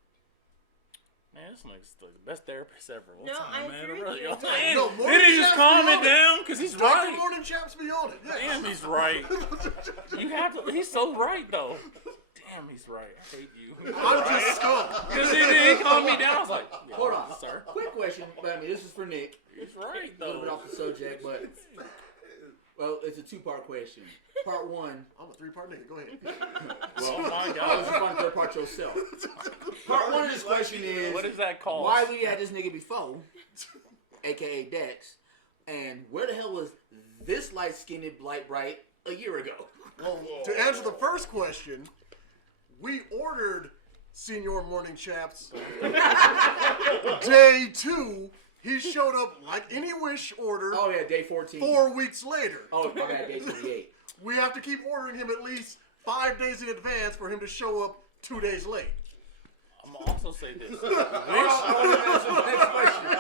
Man, this nigga's the best therapist ever. No, I agree with you. No, Did Morning he just Chaps calm be it on it. down? Because he's Dr. right. Morning Chaps be on it. Yes. Damn, he's right. You have to. He's so right though. Damn, he's right. I hate you. I'm just stunned. Because he calmed me down. I was like, yeah, Hold on. sir. Quick question. But I mean, this is for Nick. He's right A little bit though. off the subject, but well, it's a 2-part question. Part 1. I'm a 3-part nigga. Go ahead. Oh my How was God. you find the third part yourself? Part 1 of this question is What is that called? why we had this nigga before, aka Dex, and where the hell was this light-skinned light bright a year ago? Well, to answer the first question, we ordered Senior Morning Chaps. Day 2, he showed up like any Wish order Oh yeah, day 14. 4 weeks later. Oh my bad, day 28. We have to keep ordering him at least 5 days in advance for him to show up 2 days late. I'm gonna also say this. Next question.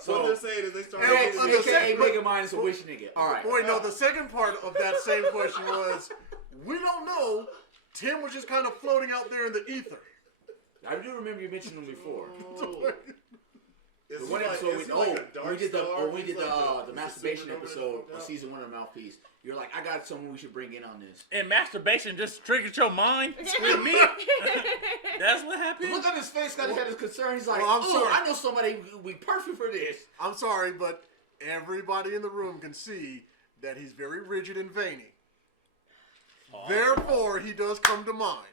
So what they're saying is they started. Hey, getting- under- AKA nigga minus a wish nigga. All right. Wait, no, the second part of that same question was, we don't know. Tim was just kind of floating out there in the ether. I do remember you mentioned him before. Is The he one like- episode is he like a dark we did star? we He's did like the he's a masturbation supernova episode that of season 1 of Mouthpiece. You're like, I got someone we should bring in on this. And masturbation just triggered your mind with me. That's what happened. Look at his face, got his concern. He's like, Well, I'm oh, sorry. I know somebody who would be perfect for this. I'm sorry, but everybody in the room can see that he's very rigid and veiny. Therefore, he does come to mind.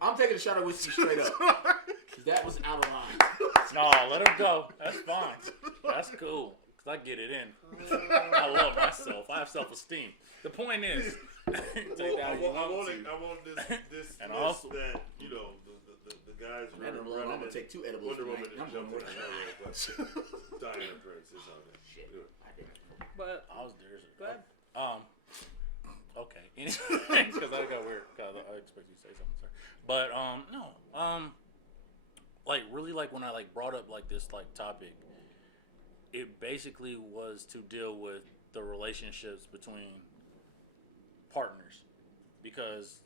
I'm taking a shot of whiskey straight up. 'Cause that was out of line. No, let him go. That's fine. That's cool. Because I get it in. I love myself. I have self-esteem. The point is, take that how you I want want to. this And this, also- that, you know, the guys Man, I'm running gonna it. take 2 edibles Wonder Woman tonight. is I'm going jumping to on that, but Diana Prince is on that. Shit. I did. But I was there. go ahead. Okay. Because I got weird. Cause I expect you to say something, sir. But no. Like really, like when I like brought up like this like topic, it basically was to deal with the relationships between partners, because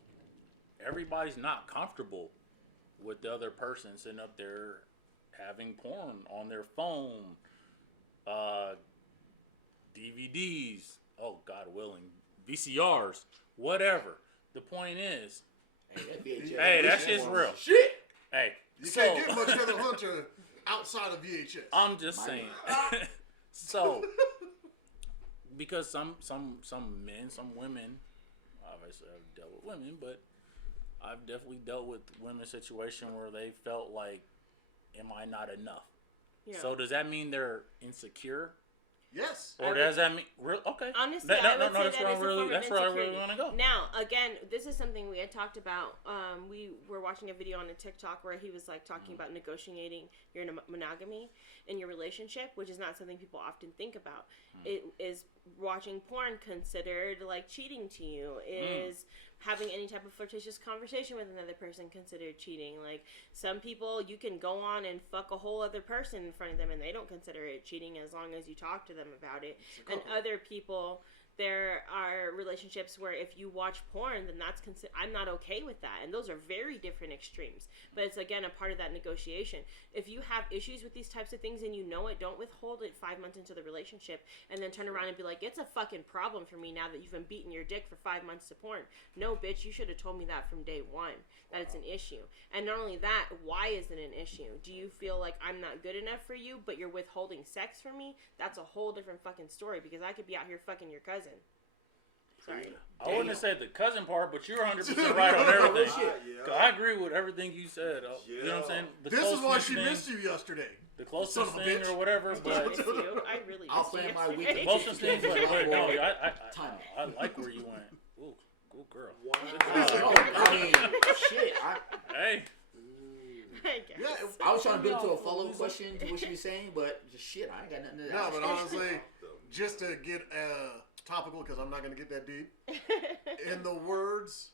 everybody's not comfortable with the other person sitting up there having porn on their phone, DVDs, oh God willing, VCRs, whatever. The point is, hey, that shit's real. Shit. Hey, You so can't get much Heather Hunter outside of VHS. I'm just saying. So, because some men, some women, obviously I've dealt with women, but I've definitely dealt with women's situation where they felt like, am I not enough? Yeah. So does that mean they're insecure? Yes. Or does that mean okay? Honestly, No, I would say that's that where is a form of that's where I really insecurity. want to go. Now, again, this is something we had talked about. We were watching a video on a TikTok where he was like talking about negotiating your monogamy in your relationship, which is not something people often think about. It is watching porn considered like cheating to you? Is having any type of flirtatious conversation with another person considered cheating? Like some people, you can go on and fuck a whole other person in front of them and they don't consider it cheating as long as you talk to them about it. And other people There are relationships where if you watch porn, then that's I'm not okay with that. And those are very different extremes. But it's, again, a part of that negotiation. If you have issues with these types of things and you know it, don't withhold it 5 months into the relationship and then turn around and be like, it's a fucking problem for me now that you've been beating your dick for 5 months to porn. No, bitch, you should have told me that from day one, that it's an issue. And not only that, why is it an issue? Do you feel like I'm not good enough for you, but you're withholding sex from me? That's a whole different fucking story, because I could be out here fucking your cousin. Sorry. I wouldn't have said the cousin part, but you're 100% right on everything. I agree with everything you said. You know what I'm saying? This is why she missed you yesterday. The closest thing or whatever, but miss you. I really I'll miss you plan my yesterday. weekend. the closest thing, but no, I like where you went. Ooh, good girl. I mean, shit. Hey. I guess. Yeah, I was trying to build to a follow-up question to what she was saying, but just shit, I ain't got nothing to no, ask. but honestly, just to get topical, because I'm not going to get that deep. In the words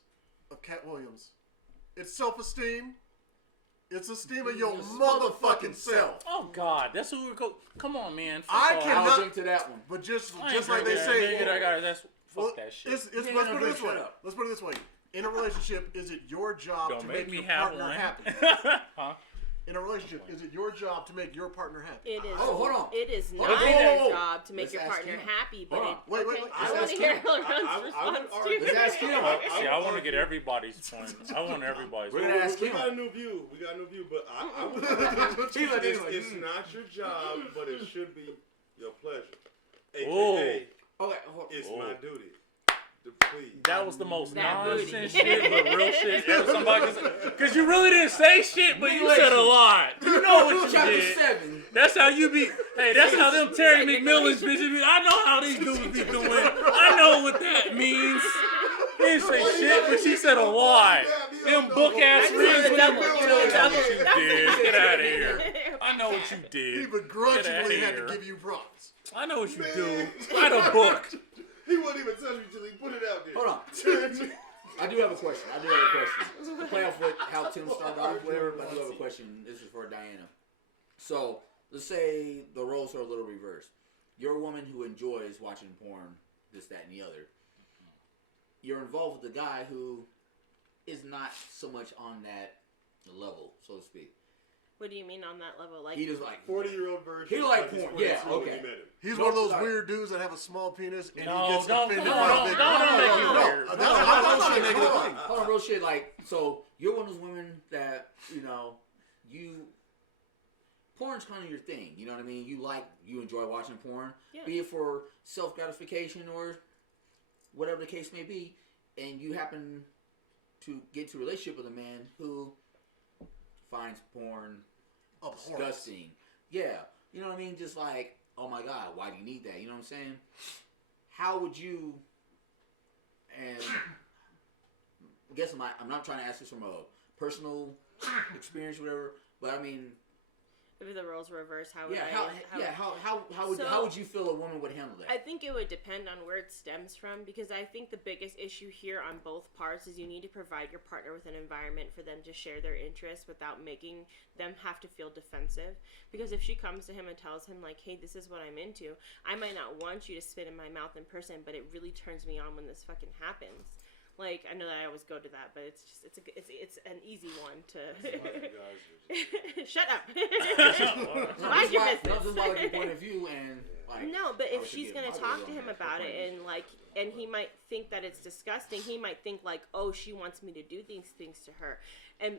of Cat Williams, it's self-esteem. It's esteem of your motherfucking self. Oh God, that's who we're come on, man. I Fuck cannot- off. I'll drink to that one. But just I ain't like they drinking say, that, nigga, I got that's well, fuck that shit. let's put it gonna this way. shut up. Let's put it this way. In a relationship, is it your job Don't to make make me your have partner one. happy? Huh? In a relationship, is it your job to make your partner happy? It is. Oh, hold on. It is Hold not on. your job to Let's make your ask partner him. happy, but Hold on. Wait. I Let's want to ask hear him. Elron's I would response argue- too. Let's ask him. See, I want to get everybody's point. I want everybody's We're point. gonna ask We him. got a new view. But I would argue He's like, it's not your job, but it should be your pleasure. Ooh. AKA, Okay, hold on. it's Ooh. my duty to please. That was the most That nonsense booty. shit, but real shit ever somebody can say. Because you really didn't say shit, but you said a lot. You know what you Chapter did. 7. That's how you be. Hey, that's how them Terry McMillan's bitches be. I know how these dudes be doing. I know what that means. He didn't say shit, but she said a lot. Them book ass I reads with them. double. You know what you Double. did. Get out of here. I know what you He did. begrudgingly Get had outta to here. give you props. I know what you do. Write a book. He wouldn't even touch me till he put it out there. Hold on. I do have a question. To play off with how Tim started off, whatever, but I do have a question. This is for Diana. So, let's say the roles are a little reversed. You're a woman who enjoys watching porn, this, that, and the other. You're involved with a guy who is not so much on that level, so to speak. What do you mean on that level? Like He just like 40-year-old version. He like but he's porn. Yeah, 42 when okay. we met him. He's No, one of those sorry. weird dudes that have a small penis and No, he gets don't offended make by a big it No, weird. that's not a negative hold thing. on. Hold on, real shit. Like, so you're one of those women that, porn's kind of your thing. You know what I mean? You enjoy watching porn, Yeah. be it for self gratification or whatever the case may be, and you happen to get into a relationship with a man who finds porn disgusting. Yeah, you know what I mean? Just like, oh my God, why do you need that? You know what I'm saying? How would you? And I guess I'm not trying to ask this from a personal experience, or whatever. But I mean, if the roles were reversed, how would how would you feel a woman would handle that? I think it would depend on where it stems from, because I think the biggest issue here on both parts is you need to provide your partner with an environment for them to share their interests without making them have to feel defensive. Because if she comes to him and tells him like, hey, this is what I'm into, I might not want you to spit in my mouth in person, but it really turns me on when this fucking happens. Like, I know that I always go to that, but it's just it's an easy one to shut up. Mind your business. Not just like your point of view, and like, no, but I if wish she's you'd gonna get talk my to girl him on about that. it and he might think that it's disgusting, he might think like, oh, she wants me to do these things to her. And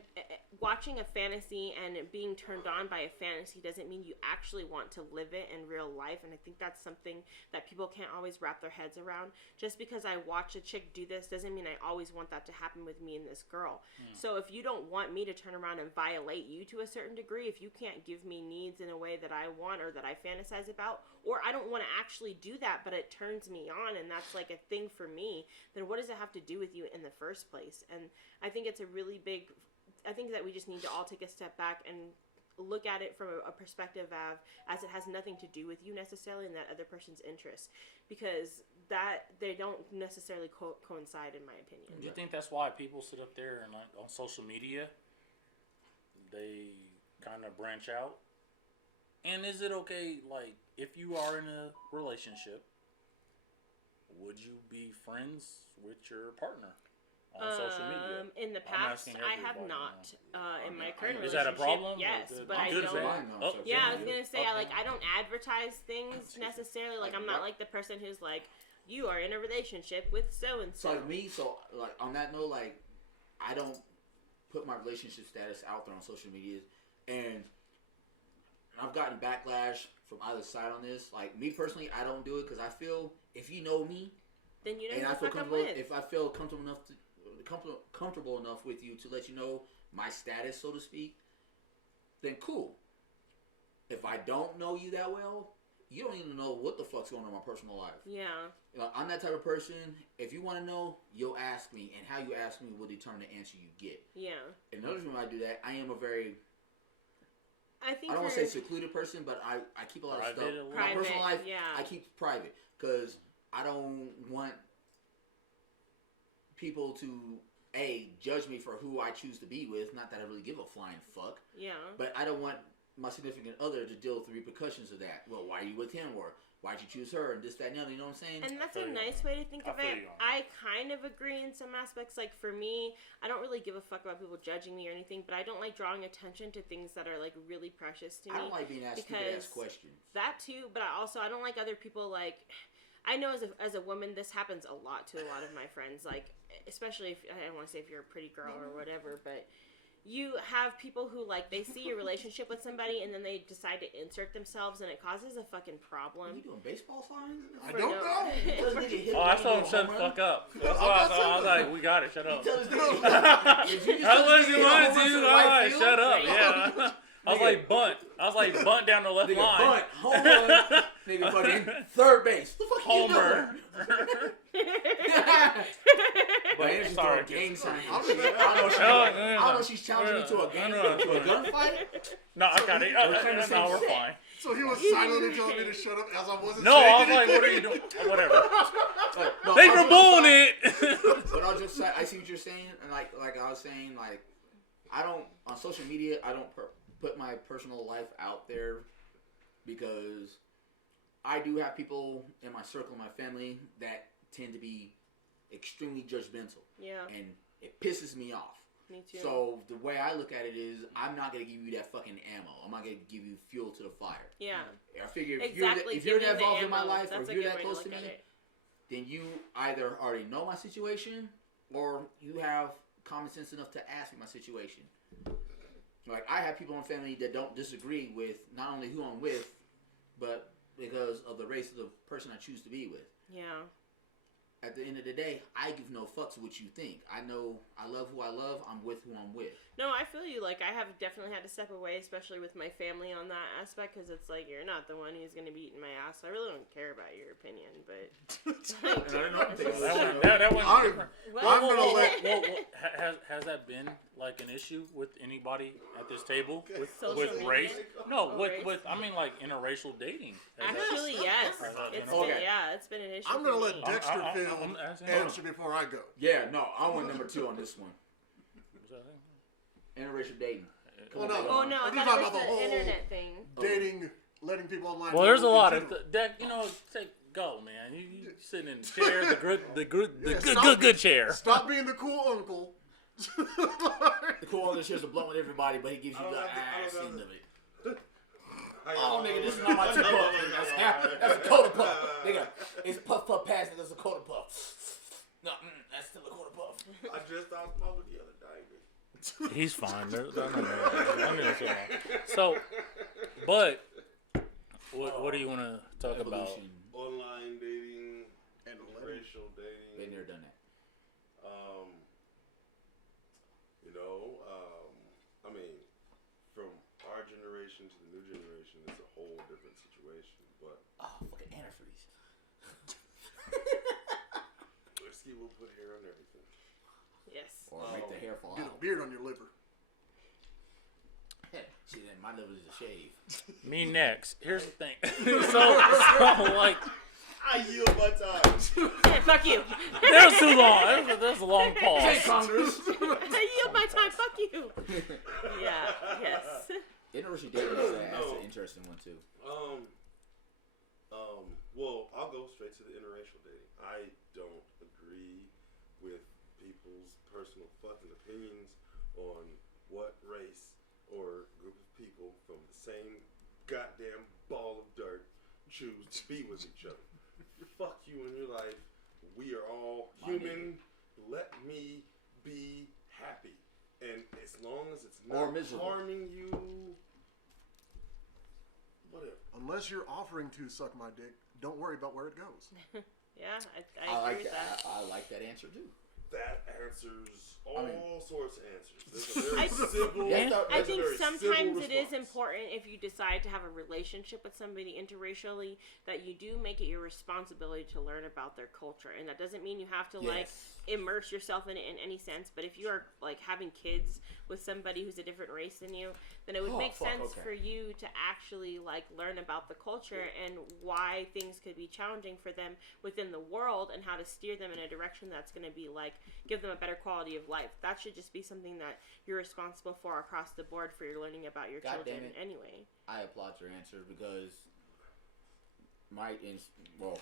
watching a fantasy and being turned on by a fantasy doesn't mean you actually want to live it in real life. And I think that's something that people can't always wrap their heads around. Just because I watch a chick do this doesn't mean I always want that to happen with me and this girl. So if you don't want me to turn around and violate you to a certain degree, if you can't give me needs in a way that I want or that I fantasize about, or I don't want to actually do that, but it turns me on and that's like a thing for me, then what does it have to do with you in the first place? And I think it's a really big... I think that we just need to all take a step back and look at it from a perspective of, as it has nothing to do with you necessarily and that other person's interests, because that they don't necessarily coincide, in my opinion. Do you think that's why people sit up there and like on social media, they kind of branch out? And is it okay, like, if you are in a relationship would you be friends with your partner on social media? In the I'm past, asking I have everybody not. In my current Is relationship, that a problem? yes, Good. but I Good don't. thing. Oh, Yeah, I was gonna say, Okay. I don't advertise things necessarily. Like, I'm not like the person who's like, you are in a relationship with so and So so. like me, like on that note, like I don't put my relationship status out there on social media, and I've gotten backlash from either side on this. Like me personally, I don't do it because I feel if you know me, Then you know and who I to feel fuck up comfortable, with. if I feel comfortable enough with you to let you know my status, so to speak, then cool. If I don't know you that well, you don't even know what the fuck's going on in my personal life. Yeah. You know, I'm that type of person. If you want to know, you'll ask me, and how you ask me will determine the answer you get. Yeah. And another reason why I do that, I am a very, I think I don't want for- to say secluded person, but I keep a lot of Private stuff. a little? My personal life, Private, yeah. I keep private because I don't want people to judge me for who I choose to be with. Not that I really give a flying fuck, Yeah. but I don't want my significant other to deal with the repercussions of that. Well, why are you with him, or why'd you choose her, and this, that, and the other. You know what I'm saying? And that's I a feel you nice on way to think I of feel it. you on I kind of agree in some aspects. Like for me, I don't really give a fuck about people judging me or anything, but I don't like drawing attention to things that are like really precious to me. I don't like being asked stupid because ass questions. That too, but I don't like other people like. I know as a woman, this happens a lot to a lot of my friends. Like, especially if I don't want to say if you're a pretty girl or whatever, but you have people who like they see your relationship with somebody and then they decide to insert themselves and it causes a fucking Are problem. you doing baseball signs? I don't know. Tell this nigga hit Oh, I a told him home shut the run. fuck up. That's why I was like, we got it. Shut up. Tell this nigga, if you just I tell this wasn't nigga wanting hit a home run to. the All right right, field, shut up. nigga, Yeah. I was like bunt down the left Nigga, line. bunt, home run, nigga, fucking third base. What the fuck Homer. you doing? But Anderson's Sorry. throwing gang signs and shit. I don't know if she's challenging me to a game, to a gunfight. No, I got it. we're trying to say No, we're shit. fine. So he was silently telling me to shut up as I wasn't No, saying I was like, anything. what are you doing? Whatever. No, Thanks I'll for just- bullying it. But I'll just say, I see what you're saying, and like I was saying, like I don't on social media, I don't put my personal life out there because I do have people in my circle, my family, that tend to be extremely judgmental, Yeah, and it pisses me off. me too. So the way I look at it is, I'm not gonna give you that fucking ammo. I'm not gonna give you fuel to the fire. yeah, I figure if exactly. you're Give me that the involved in my ammo. life, or That's if a you're good that way close to look me, at it. then you either already know my situation or you have common sense enough to ask me my situation. Like, I have people in family that don't disagree with not only who I'm with, but because of the race of the person I choose to be with. Yeah. At the end of the day, I give no fucks what you think. I know I love who I love. I'm with who I'm with. No, I feel you. Like, I have definitely had to step away, especially with my family on that aspect, because it's like, you're not the one who's going to be eating my ass. I really don't care about your opinion, but... And I don't know what to think. That one's I'm- different. I'm gonna let- Has that been like an issue with anybody at this table with Social media? race? No, Oh, with race? I mean like interracial dating. Has that- Actually, yes. It's been, Okay. it's been an issue I'm for gonna let me. Dexter I'm film asking- answer before I go. Yeah, no, I want number 2 on this one. Was that it? Interracial dating. Well, no. Oh, no, I I'm thought talking it was about the the whole internet thing. Dating, letting people online. Well, there's a know lot in of general. that. You know, go, man. You sitting in the chair, the Yeah, good chair. Stop being the cool uncle. The cool other shares a blunt with everybody, but he gives you I the don't have ass to- end of it. I Oh, got- nigga, this is not my 2 puff. Nigga. That's a quarter puff. Nigga, it's puff pass and that's a quarter puff. No, that's still a quarter puff. I just stopped smoking the other day. He's fine. So, but what do you want to talk about? Evolution. Online dating, And racial Been dating. there, done that. I mean, from our generation to the new generation, it's a whole different situation. But Oh, fucking antifreeze. whiskey will put hair on everything. Yes. Or make the hair fall get a out. beard on your liver. Shit, then my liver is a shave. Me next. Here's the thing. so like, I yield my time. Yeah, fuck you. that was too long. That was a long Hey, pause. Congress. I yield my time. Fuck you. Yeah. Yes. Interracial dating is that's an interesting one too. Well, I'll go straight to the interracial dating. I don't agree with people's personal fucking opinions on what race or group of people from the same goddamn ball of dirt choose to be with each other. Fuck you in your life. We are all human. Let me be happy. And as long as it's not harming you, whatever. Unless you're offering to suck my dick, don't worry about where it goes. Yeah, I agree with that. I like that answer too. That answers all sorts of answers. There's a very civil. I think sometimes it is response. important if you decide to have a relationship with somebody interracially that you do make it your responsibility to learn about their culture, and that doesn't mean you have to like immerse yourself in it in any sense. But if you are like having kids with somebody who's a different race than you, then it would make sense for you to actually like learn about the culture and why things could be challenging for them within the world and how to steer them in a direction that's going to be like give them a better quality of life. That should just be something that you're responsible for across the board for your learning about your children anyway. I applaud your answer because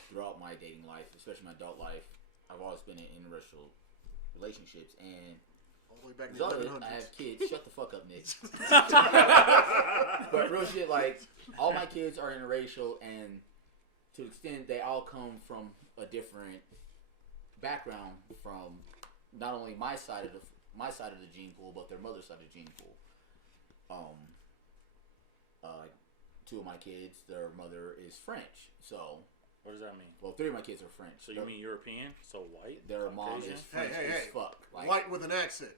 throughout my dating life, especially my adult life, I've always been in interracial relationships, and all the way back in the 1100s. I have kids. Shut the fuck up, Nick. But real shit, like all my kids are interracial, and to the extent they all come from a different background from not only my side of the gene pool, but their mother's side of the gene pool. Two of my kids, their mother is French, so. What does that mean? Well, 3 of my kids are French. So you mean European? So white? Their mom is French as fuck. Like, white with an accent.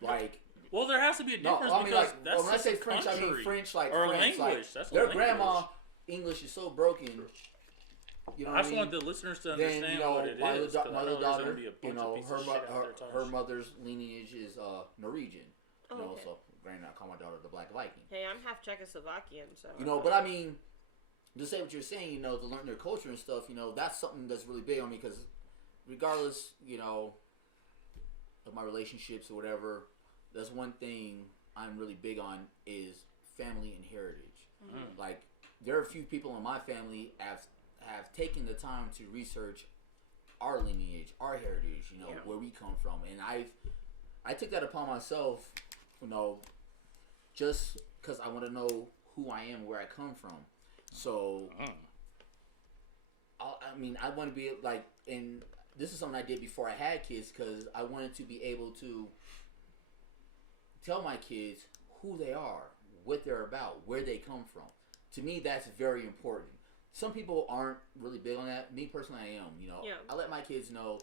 Like. Well, there has to be a difference I mean, because like, that's when I say French, I mean French like or French. language. Like, that's their language. grandma English is so broken. You know I what just want the listeners to understand then, you know, what it my is. my little daughter, you know, her mother's lineage is Norwegian. You know, okay. so granted, I call my daughter the Black Viking. Hey, I'm half Czechoslovakian, so. You know, but I mean, to say what you're saying, you know, to learn their culture and stuff, you know, that's something that's really big on me because regardless, you know, of my relationships or whatever, that's one thing I'm really big on is family and heritage. Mm-hmm. Like, there are a few people in my family have taken the time to research our lineage, our heritage, you know, where we come from. And I took that upon myself, you know, just because I want to know who I am, where I come from. So, I want to be like, and this is something I did before I had kids because I wanted to be able to tell my kids who they are, what they're about, where they come from. To me, that's very important. Some people aren't really big on that. Me personally, I am. You know, I let my kids know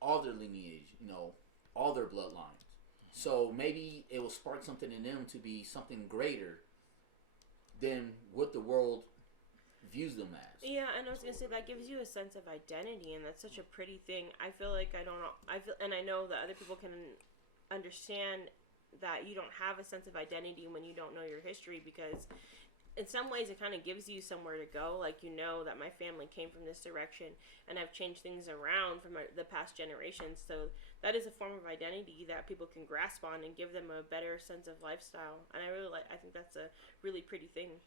all their lineage, you know, all their bloodlines. So maybe it will spark something in them to be something greater than what the world views them as. Yeah, and I was gonna say that gives you a sense of identity, and that's such a pretty thing. I feel like I know that other people can understand that you don't have a sense of identity when you don't know your history because. In some ways, it kind of gives you somewhere to go. Like, you know that my family came from this direction and I've changed things around from the past generations. So that is a form of identity that people can grasp on and give them a better sense of lifestyle. And I think that's a really pretty thing.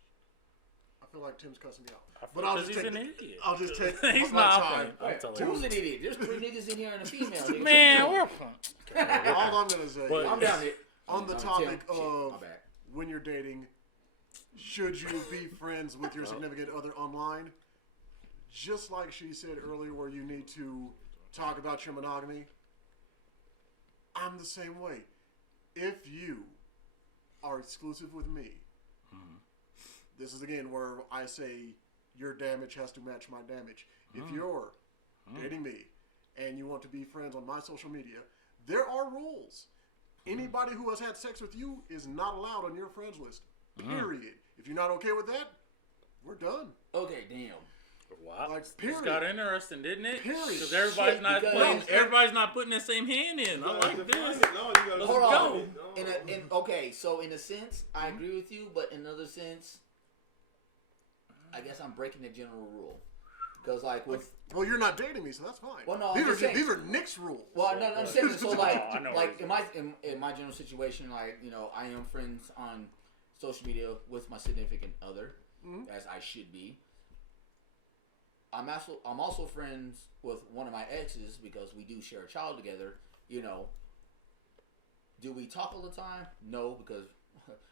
I feel like Tim's cussing me out. But I'll just take an idiot. I'll just take He's my not time. Who's an idiot? There's 3 niggas in here and a female. Man, we're all I'm going to say I'm down here. On the topic of when you're dating, should you be friends with your significant other online? Just like she said earlier where you need to talk about your monogamy, I'm the same way. If you are exclusive with me, this is again where I say your damage has to match my damage. If you're dating me and you want to be friends on my social media, there are rules. Anybody who has had sex with you is not allowed on your friends list. Period. If you're not okay with that, we're done. Okay, damn. Wow. Like, This got interesting, didn't it? Period. Because everybody's not putting the same hand in. I like this. Let's go. Okay, so in a sense, I agree with you, but in another sense, I guess I'm breaking the general rule. Because well, you're not dating me, so that's fine. Well, no, these are Nick's rules. Well, no, I'm saying so in my general situation, like, you know, I am friends on social media with my significant other, as I should be. I'm also friends with one of my exes because we do share a child together. Do we talk all the time? No, because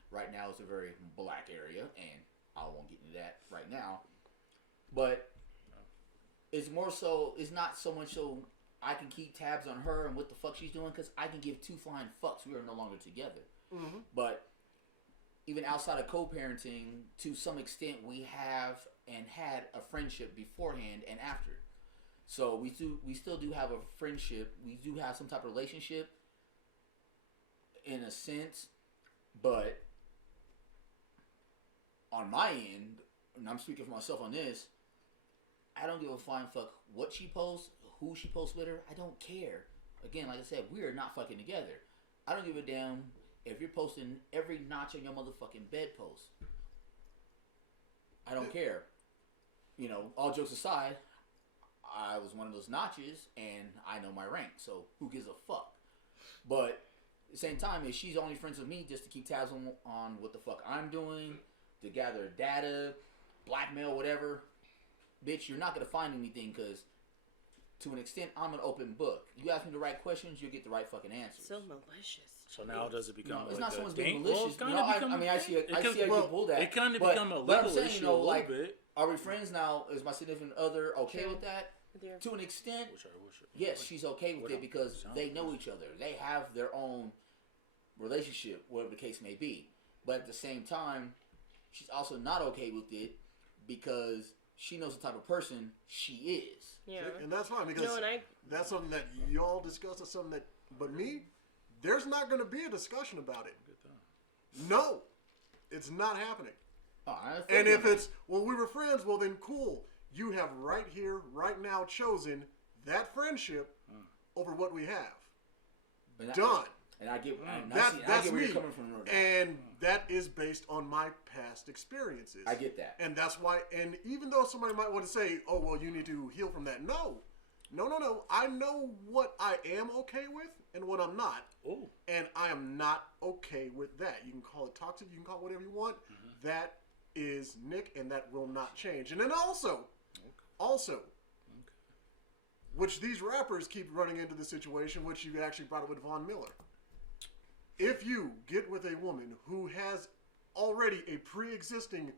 right now it's a very black area, and I won't get into that right now. But it's more so. It's not so much so I can keep tabs on her and what the fuck she's doing, because I can give two flying fucks. We are no longer together. Mm-hmm. But even outside of co-parenting, to some extent, we have and had a friendship beforehand and after. So we still do have a friendship. We do have some type of relationship in a sense, but on my end, and I'm speaking for myself on this, I don't give a flying fuck what she posts, who she posts with her. I don't care. Again, like I said, we are not fucking together. I don't give a damn if you're posting every notch on your motherfucking bedpost. I don't care. All jokes aside, I was one of those notches, and I know my rank, so who gives a fuck? But at the same time, if she's only friends with me just to keep tabs on what the fuck I'm doing, to gather data, blackmail, whatever, bitch, you're not going to find anything, because to an extent, I'm an open book. You ask me the right questions, you'll get the right fucking answers. So malicious. So now does it become? It's like not so a much being thing? malicious. Well, I see how you pull that. It kind of become a legal issue a little bit. Are we friends now? Is my significant other okay with that? Yeah. To an extent, yes, she's okay with it because they know each other. They have their own relationship, whatever the case may be. But at the same time, she's also not okay with it because she knows the type of person she is. Yeah. And that's fine, because that's something that y'all discuss. That's something that, but me, there's not going to be a discussion about it. No, it's not happening. Oh, and if it's, well, we were friends, well then cool. You have right here, right now chosen that friendship over what we have. Done. And I get, that's I get where me. you're coming from. And that is based on my past experiences. I get that. And that's why, and even though somebody might want to say, oh, well, you need to heal from that. No. I know what I am okay with and what I'm not. Ooh. And I am not okay with that. You can call it toxic. You can call it whatever you want. Mm-hmm. That is Nick, and that will not change. And then also, which these rappers keep running into the situation, which you actually brought up with Von Miller. If you get with a woman who has already a pre-existing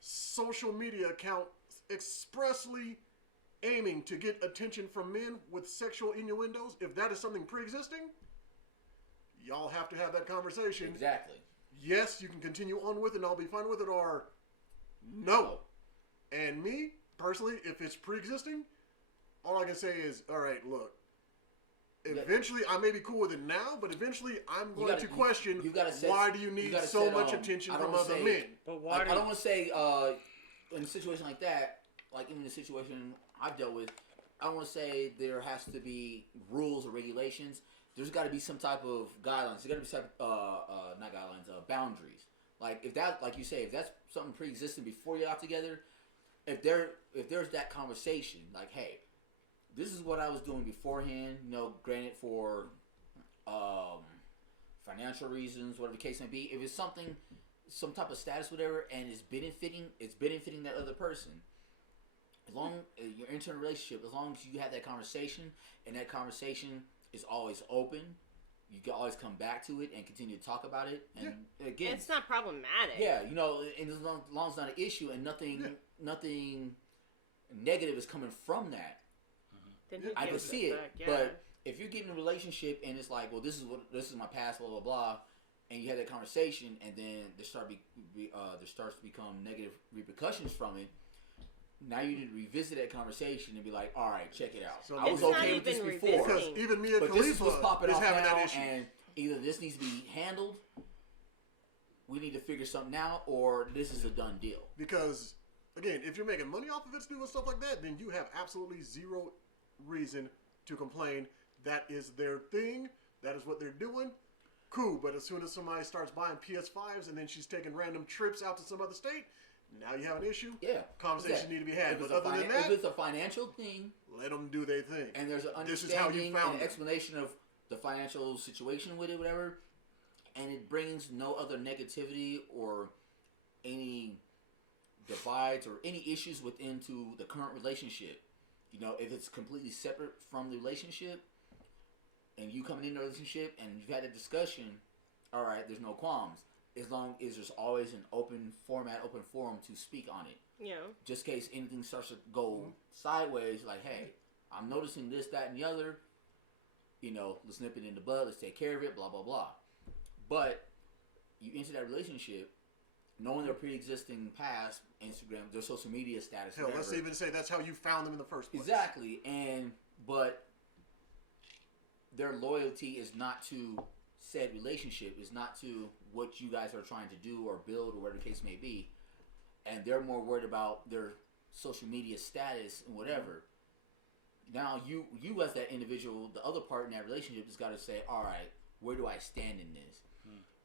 social media account expressly aiming to get attention from men with sexual innuendos, if that is something pre-existing, y'all have to have that conversation. Exactly. Yes, you can continue on with it and I'll be fine with it, or no. And me, personally, if it's pre-existing, all I can say is, all right, look, eventually I may be cool with it now, but eventually I'm going to question, why do you need so much attention from other men? But why I don't want to say, in a situation like that, like even the situation I've dealt with, I don't want to say there has to be rules or regulations. There's got to be some type of guidelines. There's got to be some, not guidelines, boundaries. Like if that, like you say, if that's something pre-existing before you're out together, if there's that conversation, like, hey, this is what I was doing beforehand. Granted for financial reasons, whatever the case may be. If it's something, some type of status, whatever, and it's benefiting that other person. As long as you're entering a relationship, as long as you have that conversation, and that conversation is always open, you can always come back to it and continue to talk about it. And again, it's not problematic. Yeah, and as long as it's not an issue and nothing negative is coming from that, I can see it. Back, yeah. But if you're getting in a relationship and it's like, well, this is my past, blah blah blah, and you have that conversation, and then there starts to become negative repercussions from it. Now you need to revisit that conversation and be like, all right, check it out. So I was okay with this before, because even Mia but Khalifa this is what's popping is off having now, that issue. and either this needs to be handled, we need to figure something out, or this is a done deal. Because again, if you're making money off of it, doing stuff like that, then you have absolutely zero reason to complain. That is their thing. That is what they're doing. Cool. But as soon as somebody starts buying PS5s and then she's taking random trips out to some other state, now you have an issue. Yeah. Conversation need to be had. But other than that, if it's a financial thing, let them do their thing. And there's an understanding and an explanation of the financial situation with it, whatever, and it brings no other negativity or any divides or any issues within to the current relationship, you know, if it's completely separate from the relationship, and you coming into a relationship and you've had a discussion, all right, there's no qualms. As long as there's always an open format, open forum to speak on it. Yeah. Just in case anything starts to go sideways, like, hey, I'm noticing this, that, and the other. You know, let's nip it in the bud. Let's take care of it, blah, blah, blah. But you enter that relationship knowing their pre-existing past, Instagram, their social media status. Hell, let's even say that's how you found them in the first place. Exactly. But their loyalty is not to said relationship, is not to what you guys are trying to do or build or whatever the case may be. And they're more worried about their social media status and whatever. Now, you as that individual, the other part in that relationship has got to say, all right, where do I stand in this?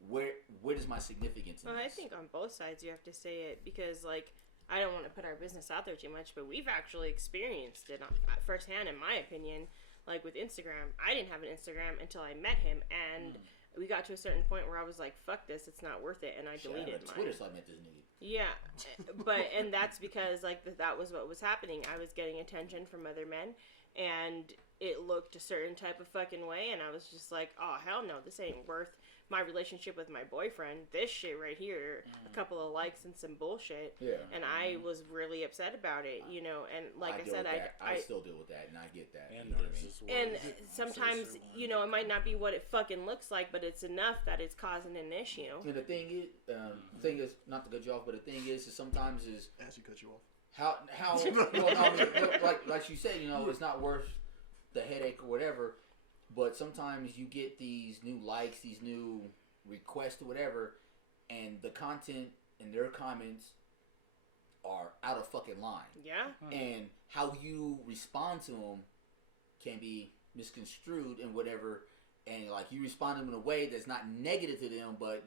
Where is my significance in Well, this? I think on both sides you have to say it because, like, I don't want to put our business out there too much, but we've actually experienced it firsthand, in my opinion. Like with Instagram, I didn't have an Instagram until I met him, and we got to a certain point where I was like, "Fuck this, it's not worth it," and I deleted mine. Twitter, so I met this nigga. Yeah, and that's because like that was what was happening. I was getting attention from other men, and it looked a certain type of fucking way, and I was just like, "Oh hell no, this ain't worth my relationship with my boyfriend. This shit right here, a couple of likes and some bullshit." Yeah. And I was really upset about it, you know. And like I said, I still deal with that, and I get that. And you know what I mean? and sometimes, you know, it might not be what it fucking looks like, but it's enough that it's causing an issue. And the thing is, not to cut you off, but the thing is sometimes is As you cut you off. how you know, like you said, you know, it's not worth the headache or whatever. But sometimes you get these new likes, these new requests or whatever, and the content and their comments are out of fucking line. Yeah. And how you respond to them can be misconstrued and whatever. And like you respond to them in a way that's not negative to them, but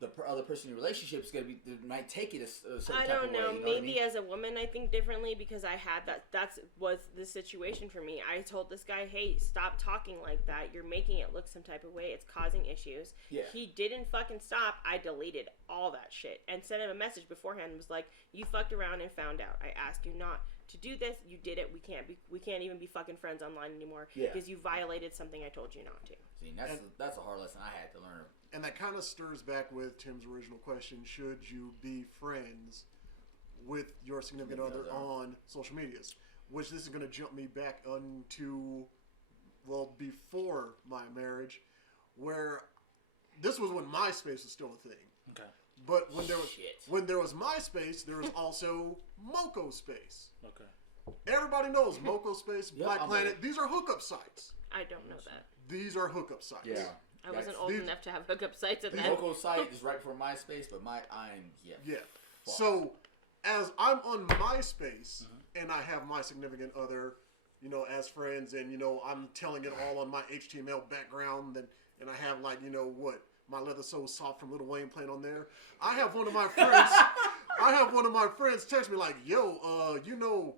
the other person in the relationship is gonna be might take it a certain I type don't of way. know. You know what I Maybe mean? as a woman, I think differently because I had was the situation for me. I told this guy, "Hey, stop talking like that. You're making it look some type of way. It's causing issues." Yeah. He didn't fucking stop. I deleted all that shit and sent him a message beforehand. And was like, "You fucked around and found out. I asked you not to do this. You did it. We can't even be fucking friends online anymore because you violated something I told you not to." See, that's a hard lesson I had to learn. And that kind of stirs back with Tim's original question: should you be friends with your significant other on social medias? Which this is going to jump me back onto, well, before my marriage, where this was when MySpace was still a thing. Okay. But when there was MySpace, there was also Moco Space. Okay. Everybody knows Moco Space, Yep, Black I'm Planet. with These are hookup sites. I don't know that. These are hookup sites. Yeah. I wasn't old enough to have hookup sites at The that. local site is right before MySpace, but Yeah. fuck. So, as I'm on MySpace and I have my significant other, you know, as friends, and you know, I'm telling it all on my HTML background, and I have like, you know, what, My Leather So Soft from Lil Wayne playing on there. I have one of my friends text me like, "Yo, you know,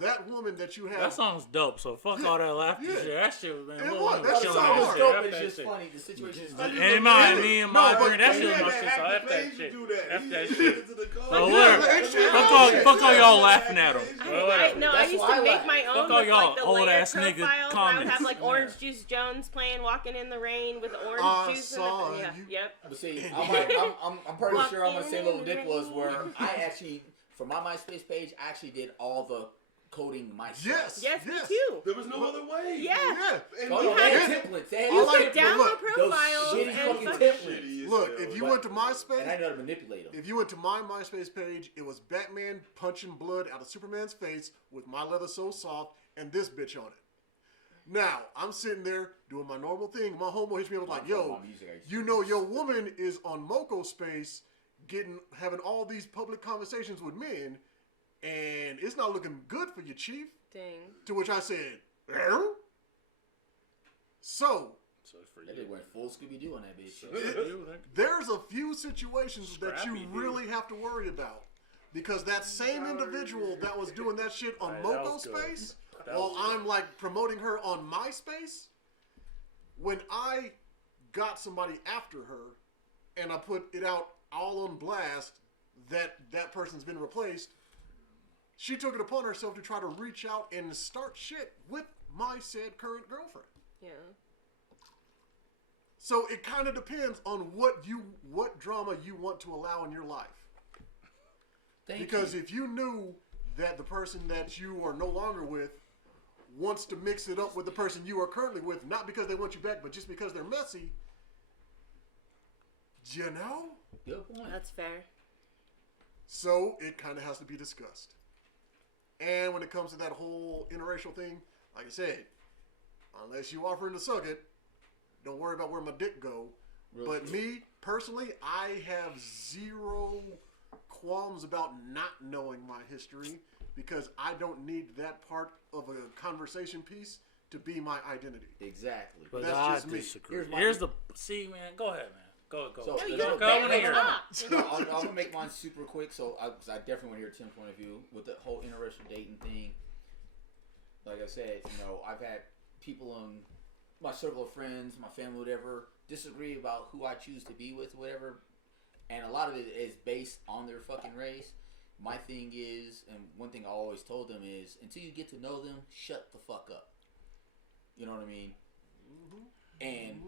that woman that you have." That song's dope. So fuck all that laughter shit. That shit was, man. It Lil was. Wayne That killing song was shit. dope, F but it's that just shit. funny. The situation is And me and my friend, that shit was my He shit. So had F an that active shit. page to do that. F He that did shit. it to the code. So Yeah, whatever. Fuck all y'all laughing at him. I used to make my own Fuck all with y'all like the old layered ass nigga profiles. Where I would have comments. like Orange Juice Jones playing "Walking in the Rain" with orange I juice. saw in it. you. Yep. But see, I'm pretty sure I'm gonna say Little Dick was where I actually, for my MySpace page, I actually did all the coding myself. Yes, me Yes. too. There was no other way. Yeah. Yeah. And So You they had had templates. They had You I like- could download look, those profiles shitty and fucking fuck- templates. Look, if you But- went to And I MySpace, know how to manipulate them. if you went to my MySpace page, it was Batman punching blood out of Superman's face with My Leather So Soft and this bitch on it. Now, I'm sitting there doing my normal thing. My homeboy hits me up like, "Yo, you know your woman is on Moco Space having all these public conversations with men, and it's not looking good for you, Chief." Dang. To which I said, "Eh?" So, So it's for They you. did went full Scooby Doo on that bitch. So it's for you, nigga. there's a few situations that you Scrappy, dude. really have to worry about. Because that same individual that was doing that shit on Alright, that Moco was good. Space, That while was good. I'm like promoting her on MySpace, when I got somebody after her and I put it out all on blast, that person's been replaced, she took it upon herself to try to reach out and start shit with my said current girlfriend. Yeah. So it kind of depends on what drama you want to allow in your life. Because if you knew that the person that you are no longer with wants to mix it up with the person you are currently with, not because they want you back, but just because they're messy, you know? Good point. That's fair. So it kind of has to be discussed. And when it comes to that whole interracial thing, like I said, unless you offering to suck it, don't worry about where my dick go. But me, personally, I have zero qualms about not knowing my history because I don't need that part of a conversation piece to be my identity. Exactly. But That's I just me. disagree. Here's See, man, go ahead, man. Go. So, No, you let's don't. go. Let's here. stop. I'm gonna make mine super quick. So I definitely want to hear Tim's point of view with the whole interracial dating thing. Like I said, I've had people in my circle of friends, my family, whatever, disagree about who I choose to be with, whatever. And a lot of it is based on their fucking race. My thing is, and one thing I always told them is, until you get to know them, shut the fuck up. You know what I mean? Mm-hmm. And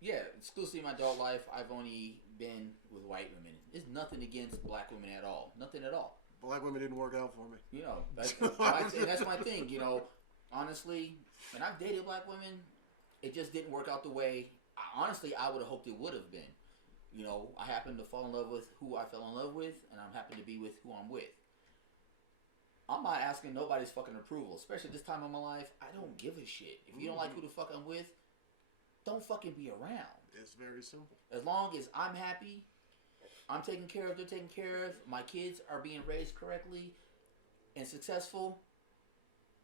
yeah, exclusively in my adult life, I've only been with white women. There's nothing against black women at all. Nothing at all. Black women didn't work out for me. That's my thing. Honestly, when I've dated black women, it just didn't work out the way. Honestly, I would have hoped it would have been. I happened to fall in love with who I fell in love with, and I'm happy to be with who I'm with. I'm not asking nobody's fucking approval, especially this time of my life. I don't give a shit. If you don't like who the fuck I'm with, don't fucking be around. It's very simple. As long as I'm happy, I'm taken care of, they're taken care of, my kids are being raised correctly and successful.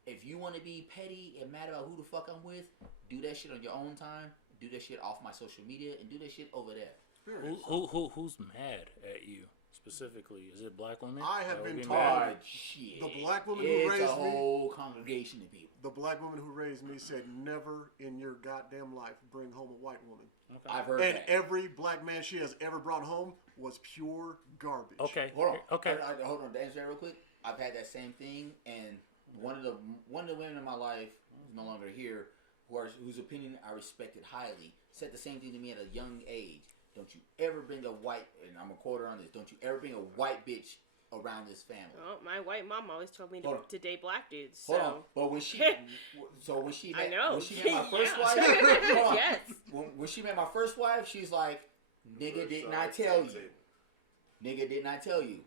If you want to be petty and mad about who the fuck I'm with, do that shit on your own time. Do that shit off my social media and do that shit over there. Who's mad at you specifically? Is it black women? I have been told Hard shit. the black woman who raised It's a me. whole congregation of people. The black woman who raised me said, "Never in your goddamn life bring home a white woman." Okay. I've heard And that. every black man she has ever brought home was pure garbage. Okay. Hold on. Okay. Hold on. To answer that real quick, I've had that same thing, and one of the women in my life who's no longer here, whose opinion I respected highly, said the same thing to me at a young age. Don't you ever bring a white, and I'm gonna quote her on this. Don't you ever bring a white bitch around this family. Oh, my white mom always told me to date black dudes. So. Hold on. But when she met, when she met my first wife, hold on. Yes. When she met my first wife, she's like, "Nigga, didn't I tell you? Nigga, didn't I tell you?"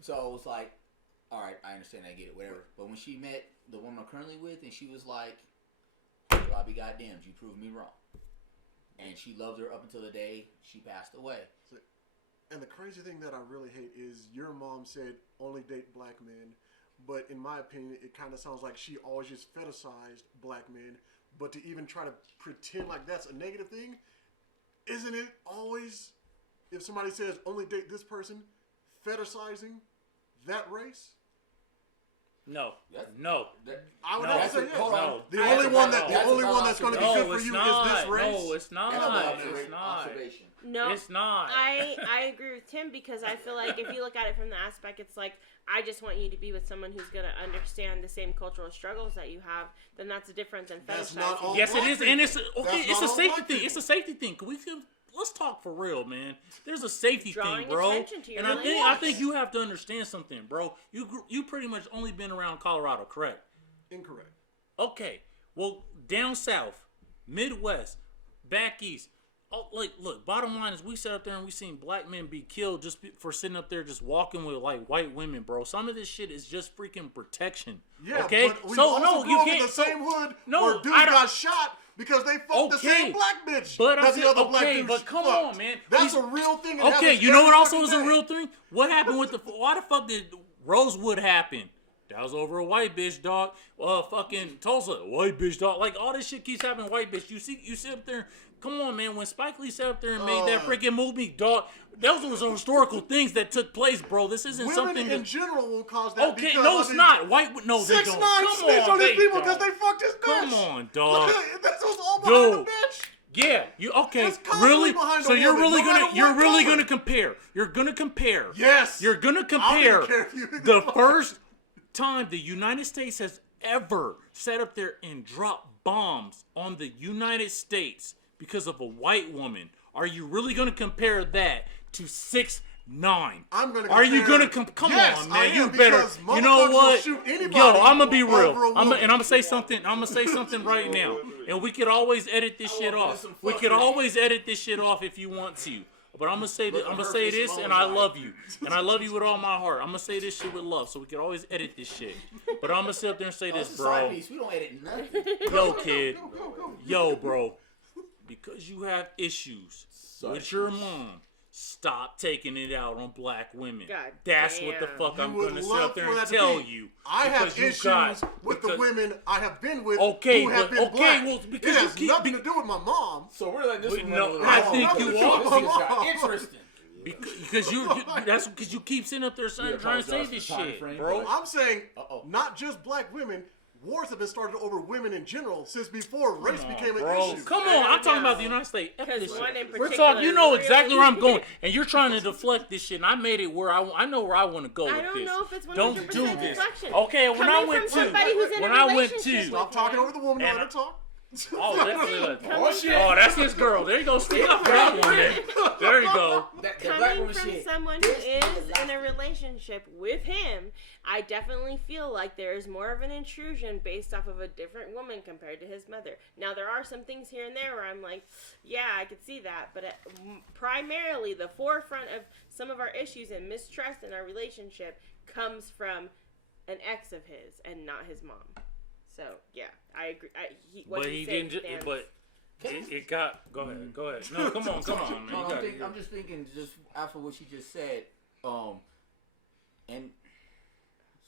So it was like, all right, I understand, I get it, whatever. But when she met the woman I'm currently with, and she was like, "Well, I'll be goddamned, you proved me wrong." And she loved her up until the day she passed away. And the crazy thing that I really hate is your mom said only date black men, but in my opinion, it kind of sounds like she always just fetishized black men. But to even try to pretend like that's a negative thing, isn't it always, if somebody says only date this person, fetishizing that race? No. I would No, have to say that's yes. hold on. The only one that's going to be good for you not. is this race. No, it's not. It's not. Observation. No, It's not. I agree with Tim because I feel like if you look at it from the aspect, it's like I just want you to be with someone who's gonna understand the same cultural struggles that you have. Then that's a different than That's not all fetishizing. Yes, it black is, and people. it's okay. That's It's a not all safety black thing. people. It's a safety thing. Let's talk for real, man. There's a safety Drawing thing, bro. attention to your And I relationship. think you have to understand something, bro. You pretty much only been around Colorado, correct? Incorrect. Okay. Well, down south, Midwest, back east. Oh, look. Bottom line is, we sat up there and we seen black men be killed just for sitting up there just walking with like white women, bro. Some of this shit is just freaking protection. Yeah, okay. but we So also no, grew you up can't. in the same hood no, where dudes I don't- got shot because they fucked the same black bitch But that I the said, other black okay, dudes but come fucked. on, man. That's a real thing. It Okay, happens you know every what also fucking is a day. real thing? What happened with why the fuck did Rosewood happen? That was over a white bitch, dog. Fucking Tulsa, white bitch, dog. Like, all this shit keeps happening, white bitch. You sit up there. Come on, man. When Spike Lee sat up there and made that freaking movie, dog, those were some historical things that took place, bro. This isn't Women something in that. general will cause that. Okay, because, no, it's not. White, no, they 6ix9ine don't. Come snitched on, on his they people don't. because they fucked his bitch. Come on, dog. That's what's all behind the bitch. Yeah, you okay? That's constantly Really? behind So a you're woman, really no gonna matter you're what really color. gonna compare. You're gonna compare. Yes. You're gonna I don't compare even care if you- the first time the United States has ever sat up there and dropped bombs on the United States because of a white woman. Are you really gonna compare that to 6'9"? I'm gonna Are you compare- gonna come Yes, on, I man? am, You better. because You know motherfuckers will what? shoot anybody Yo, I'm gonna be over real. a I'm woman. gonna say something. I'm gonna say something right now, and we could always edit this shit off. We could always edit this shit off if you want to. But I'm gonna say this. I'm gonna say this, and I love you, and I love you with all my heart. I'm gonna say this shit with love, so we can always edit this shit. But I'm gonna sit up there and say this, It's a bro. side piece. We don't edit nothing. Yo, kid. Yo, bro. Because you have issues with your mom, stop taking it out on black women. God That's what the damn. fuck I'm would gonna sit love up there for and that to tell be. you. I have Because you issues got- with the because- women I have been with Okay, who have but- been okay, black. well, because it you has keep nothing be- to do with my mom. So we're letting this Wait, one no, run a little I long, think because you this are. got interesting. Because that's because you keep sitting up there trying to say this shit, bro. I'm saying Uh-oh. not just black women. Wars have been started over women in general since before race Come on, became an bro. issue. Come on, I'm talking about the United States. F 'Cause this one shit. in We're particular talking. You know really- exactly where I'm going, and you're trying to deflect this shit. And I made it where I know where I want to go with I don't this. know if it's 100% Don't do this. deflection. Okay, when I Coming went from to somebody who's in when a I went relationship to with Stop talking over the woman and And let her talk. oh definitely Coming oh that's his girl. There you go. Stay up for that one. Then. There you go. That black Coming woman from shit. someone who This nigga is in a relationship with him, I definitely feel like there is more of an intrusion based off of a different woman compared to his mother. Now, there are some things here and there where I'm like, yeah, I could see that. But primarily, the forefront of some of our issues and mistrust in our relationship comes from an ex of his and not his mom. So, yeah, I agree. But he didn't. But it got. Go ahead. Go ahead. No, come on, man. No, You gotta- I'm just thinking, just after what she just said, and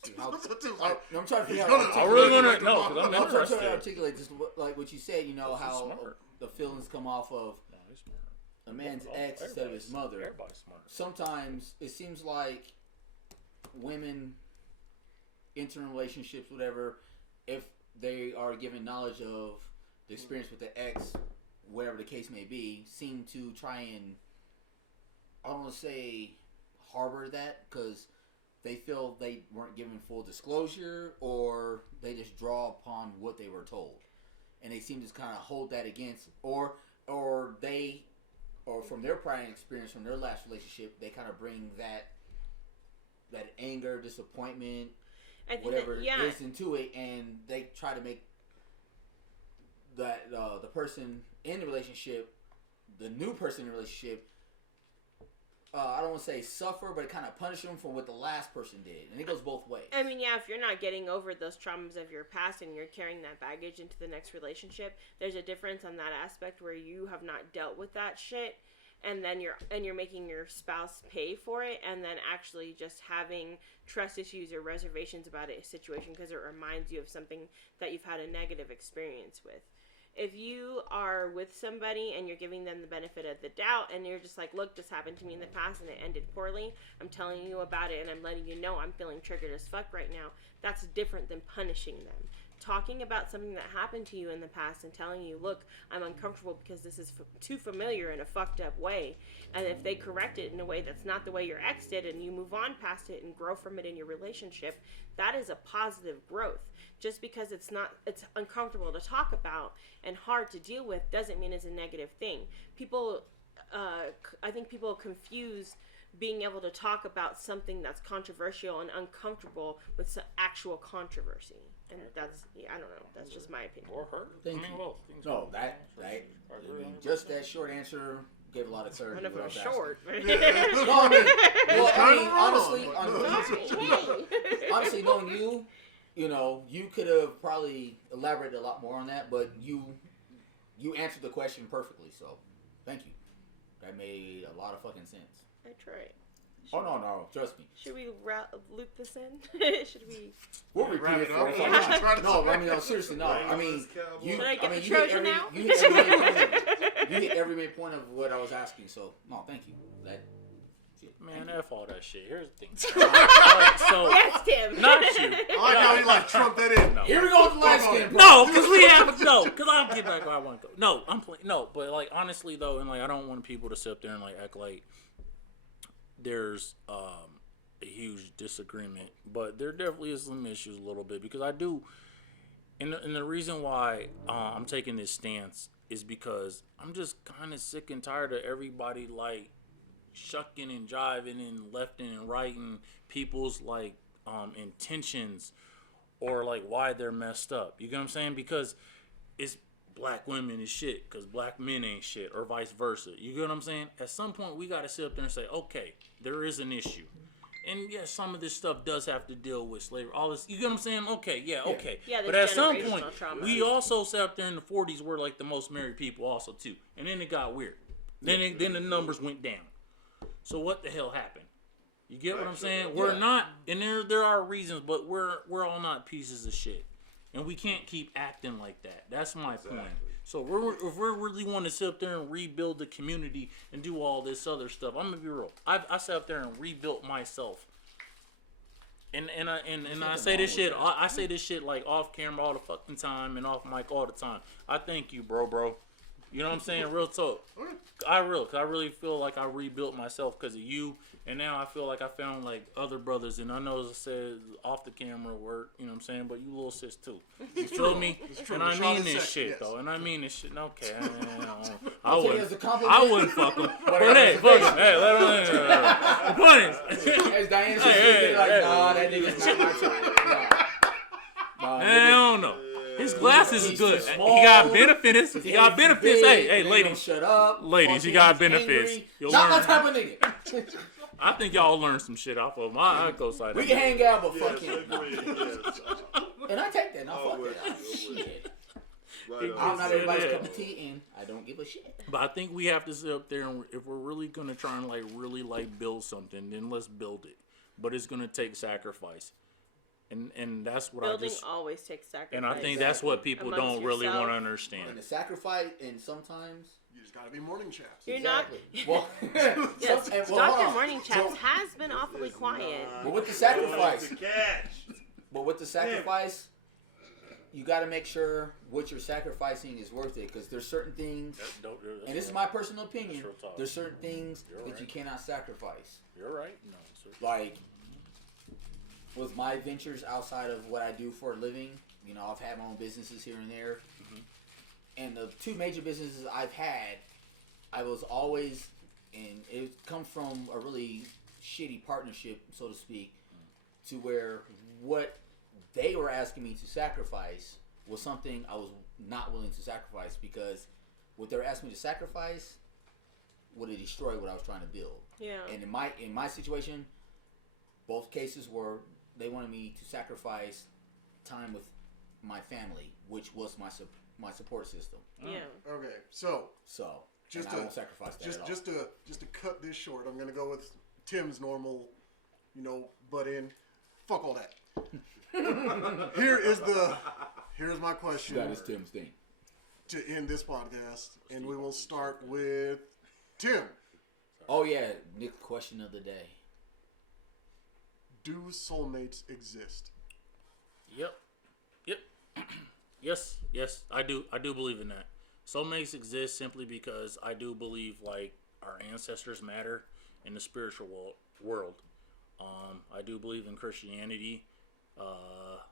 see how, I'm trying to figure out. I really want to know I'm because I'm I'm trying to interested. articulate just like what you said. You know This is how smart. the feelings come off of No, he's smart. a man's ex instead of his mother. Everybody's smart. Sometimes it seems like women enter in relationships, whatever, if they are given knowledge of the experience with the ex, whatever the case may be, seem to try and, I don't want to say harbor that, because they feel they weren't given full disclosure, or they just draw upon what they were told, and they seem to kind of hold that against, or from their prior experience from their last relationship, they kind of bring that anger, disappointment, whatever it is into it, and they try to make that the person in the relationship, the new person in the relationship, I don't want to say suffer, but it kind of punish them for what the last person did, and it goes both ways. I mean, yeah, if you're not getting over those traumas of your past and you're carrying that baggage into the next relationship, there's a difference on that aspect where you have not dealt with that shit, and then you're making your spouse pay for it, and then actually just having trust issues or reservations about a situation because it reminds you of something that you've had a negative experience with. If you are with somebody and you're giving them the benefit of the doubt and you're just like, look, this happened to me in the past and it ended poorly, I'm telling you about it and I'm letting you know I'm feeling triggered as fuck right now, that's different than punishing them. Talking about something that happened to you in the past and telling you, look, I'm uncomfortable because this is too familiar in a fucked up way. And if they correct it in a way that's not the way your ex did and you move on past it and grow from it in your relationship, that is a positive growth. Just because it's uncomfortable to talk about and hard to deal with doesn't mean it's a negative thing. I think people confuse being able to talk about something that's controversial and uncomfortable with some actual controversy. And that's, I don't know, that's just my opinion. Or her. Thank you. Well, things No, go- that I mean, just that short answer gave a lot of clarity. One of to them what I was short. No, I mean, wrong. honestly, knowing you, you could have probably elaborated a lot more on that, but you answered the question perfectly. So, thank you. That made a lot of fucking sense. I tried. Oh no, trust me. Should we loop this in? Should we? We'll repeat Wrap it it for up. us. No, I mean, no, seriously, no. I mean, you. Should I get the you Trojan hit now? you hit every main point of it. You hit every main point of what I was asking. So, no, thank you. Man, F all that shit. Here's the thing. Alright, so Yes, Tim. not you. I like how he like trump that in. No. Here we go with the light skin. No, because we have because I'll get back where I want to go. No, I'm playing. No, but like honestly though, and like I don't want people to sit up there and like act like there's a huge disagreement, but there definitely is some issues a little bit because I do, and the reason why I'm taking this stance is because I'm just kind of sick and tired of everybody like shucking and jiving and lefting and righting people's like intentions or like why they're messed up. You get what I'm saying? Because it's black women is shit because black men ain't shit or vice versa. You get what I'm saying? At some point we got to sit up there and say, okay, there is an issue. And yes, some of this stuff does have to deal with slavery. All this, you get what I'm saying? Okay, okay. Yeah, but at some generational point, trauma. we also sat up there in the 40s were like the most married people also too. And then it got weird. Then the numbers went down. So what the hell happened? You get what I'm saying? We're not, and there are reasons, but we're all not pieces of shit. And we can't keep acting like that. That's my point. So if we really want to sit up there and rebuild the community and do all this other stuff, I'm gonna be real. I sat up there and rebuilt myself. And I say this shit. I say this shit like off camera all the fucking time and off mic all the time. I thank you, bro. You know what I'm saying? Real talk. I really feel like I rebuilt myself because of you, and now I feel like I found like other brothers, and I know as I said off the camera work, you know what I'm saying, but you little sis too. You feel me? And I mean this shit though, and I mean this shit. Okay, I wouldn't fuck him. But hey, fuck him. Hey, let him. Put As Diana said, like, nah, that nigga's not my type. Nah, I don't know. His glasses is good. He got benefits. He got benefits. Hey, ladies. Shut up. Ladies, he got benefits. Not my type of nigga. I think y'all learned some shit off of him. I go side. We can hang out, but fuck him. Yes. And I take that. No, fuck that. Shit. I'm not everybody's cup of tea, and I don't give a shit. But I think we have to sit up there, and if we're really gonna try and like really like build something, then let's build it. But it's gonna take sacrifice. And that's what Building I just always takes sacrifice. and I think that's what people Amongst don't really yourself. want to understand. And the sacrifice, and sometimes You just gotta be morning chaps. You're exactly. not. Well, Yes, and- well, hold Dr. on. Morning Chaps has been awfully quiet. But with the sacrifice, To catch. but with the sacrifice, you got to make sure what you're sacrificing is worth it, because there's certain things, and this is my personal opinion. real talk. There's certain things You're that right. you cannot sacrifice. You're right. No, sir. Like with my ventures outside of what I do for a living, you know, I've had my own businesses here and there, and the two major businesses I've had, I was always, and it comes from a really shitty partnership, so to speak, to where what they were asking me to sacrifice was something I was not willing to sacrifice, because what they were asking me to sacrifice would have destroyed what I was trying to build. Yeah. And in my situation, both cases were they wanted me to sacrifice time with my family, which was my support system. Yeah. Okay, so And I won't sacrifice that at all. just to cut this short, I'm gonna go with Tim's normal, butt in. Fuck all that. Here's my question That is Tim's thing. to end this podcast, and we will start with Tim. Oh yeah, Nick, question of the day. Do soulmates exist? Yep. Yes, I do believe in that. Soulmates exist simply because I do believe like our ancestors matter in the spiritual world. I do believe in Christianity,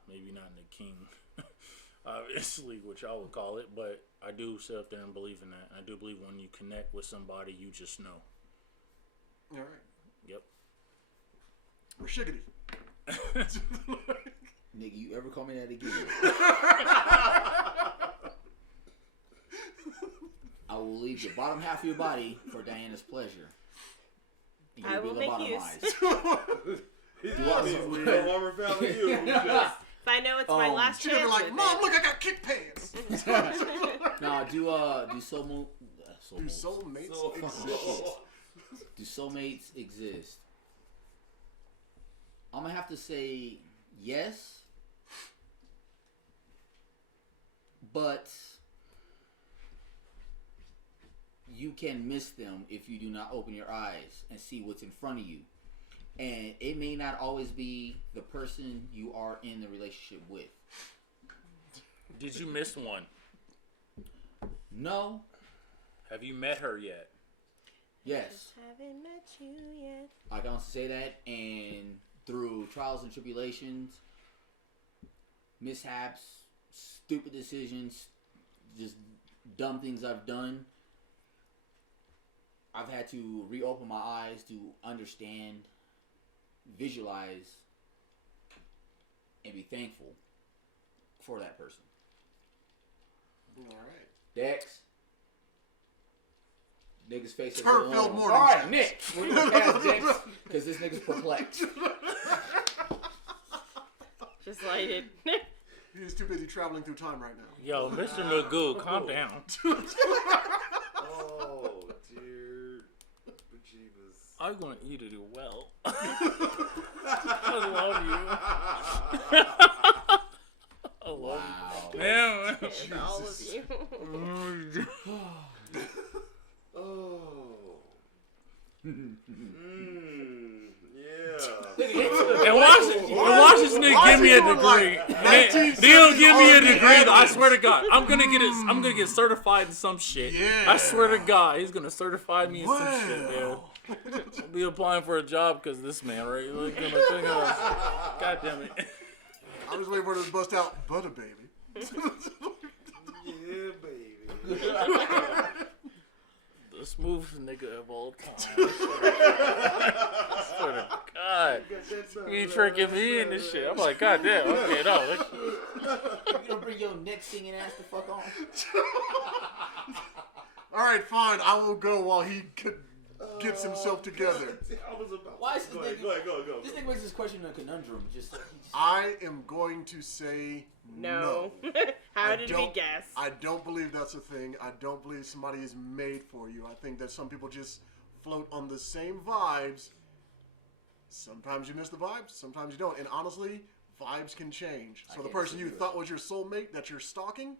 maybe not in the king, obviously, which I would call it, but I do sit up there and believe in that. I do believe when you connect with somebody, you just know. All right. Yep. Rashiggity. Nigga, you ever call me that again? I will leave the bottom half of your body for Diana's pleasure. And I you'll be will the make bottomized. use. He's no warmer found than you. If I know it's my last She's gonna chance be like, with Mom, it. look, I got kick pants. Nah, do soulmates So- exist? Do soulmates exist? I'm gonna have to say yes, but you can miss them if you do not open your eyes and see what's in front of you. And it may not always be the person you are in the relationship with. Did you miss one? No. Have you met her yet? Yes. Just haven't met you yet. I can honestly say that, and through trials and tribulations, mishaps, stupid decisions, just dumb things I've done, I've had to reopen my eyes to understand, visualize, and be thankful for that person. All right. Dex. Nigga's face is Turf-filled morning. All right, chats. Nick. We're gonna pass Dex because this nigga's perplexed. Just light it. He's too busy traveling through time right now. Yo, Mr. Magoo, calm down. Oh, dear bejeebus. I want you to do well. I love you. I love Wow. you. Man. And all of you. Oh. Yeah. And watch this nigga give me a degree. He'll give me a degree. I swear to God, I'm gonna get certified in some shit. Yeah. I swear to God, he's gonna certify me in some shit, dude. I'll be applying for a job because this man, right? Like, God damn it. I was waiting for him to bust out butter, baby. Yeah, baby. The smoothest nigga of all time. I swear to God. You ain't tricking me in this shit. I'm like, God damn, okay, no. You gonna bring your neck singing ass the fuck on? All right, fine. I will go while he gets himself together. I was about Why is this go ahead, nigga? go ahead, go. This nigga makes this question a conundrum. I am going to say no. How did we guess? I don't believe that's a thing. I don't believe somebody is made for you. I think that some people just float on the same vibes. Sometimes you miss the vibes, sometimes you don't. And honestly, vibes can change. So the person you thought was your soulmate that you're stalking,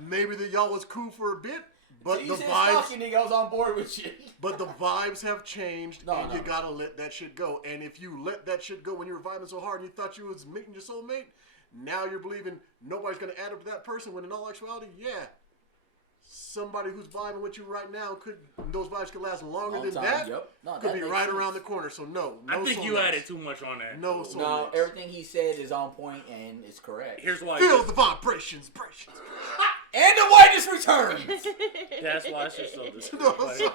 maybe that y'all was cool for a bit, but so the vibes, stalking, nigga, I was on board with you. but the vibes have changed, and you No. gotta let that shit go. And if you let that shit go when you were vibing so hard and you thought you was meeting your soulmate, now you're believing nobody's gonna add up to that person. When in all actuality, yeah, somebody who's vibing with you right now those vibes could last longer Long than time, that. yep. No, Could that be makes right sense. around the corner. So no I think you soulmates. added too much on that. No soulmates. No, everything he said is on point and it's correct. Here's why. Feel the vibrations. And the whiteness returns. That's why it's just so No, disrespectful.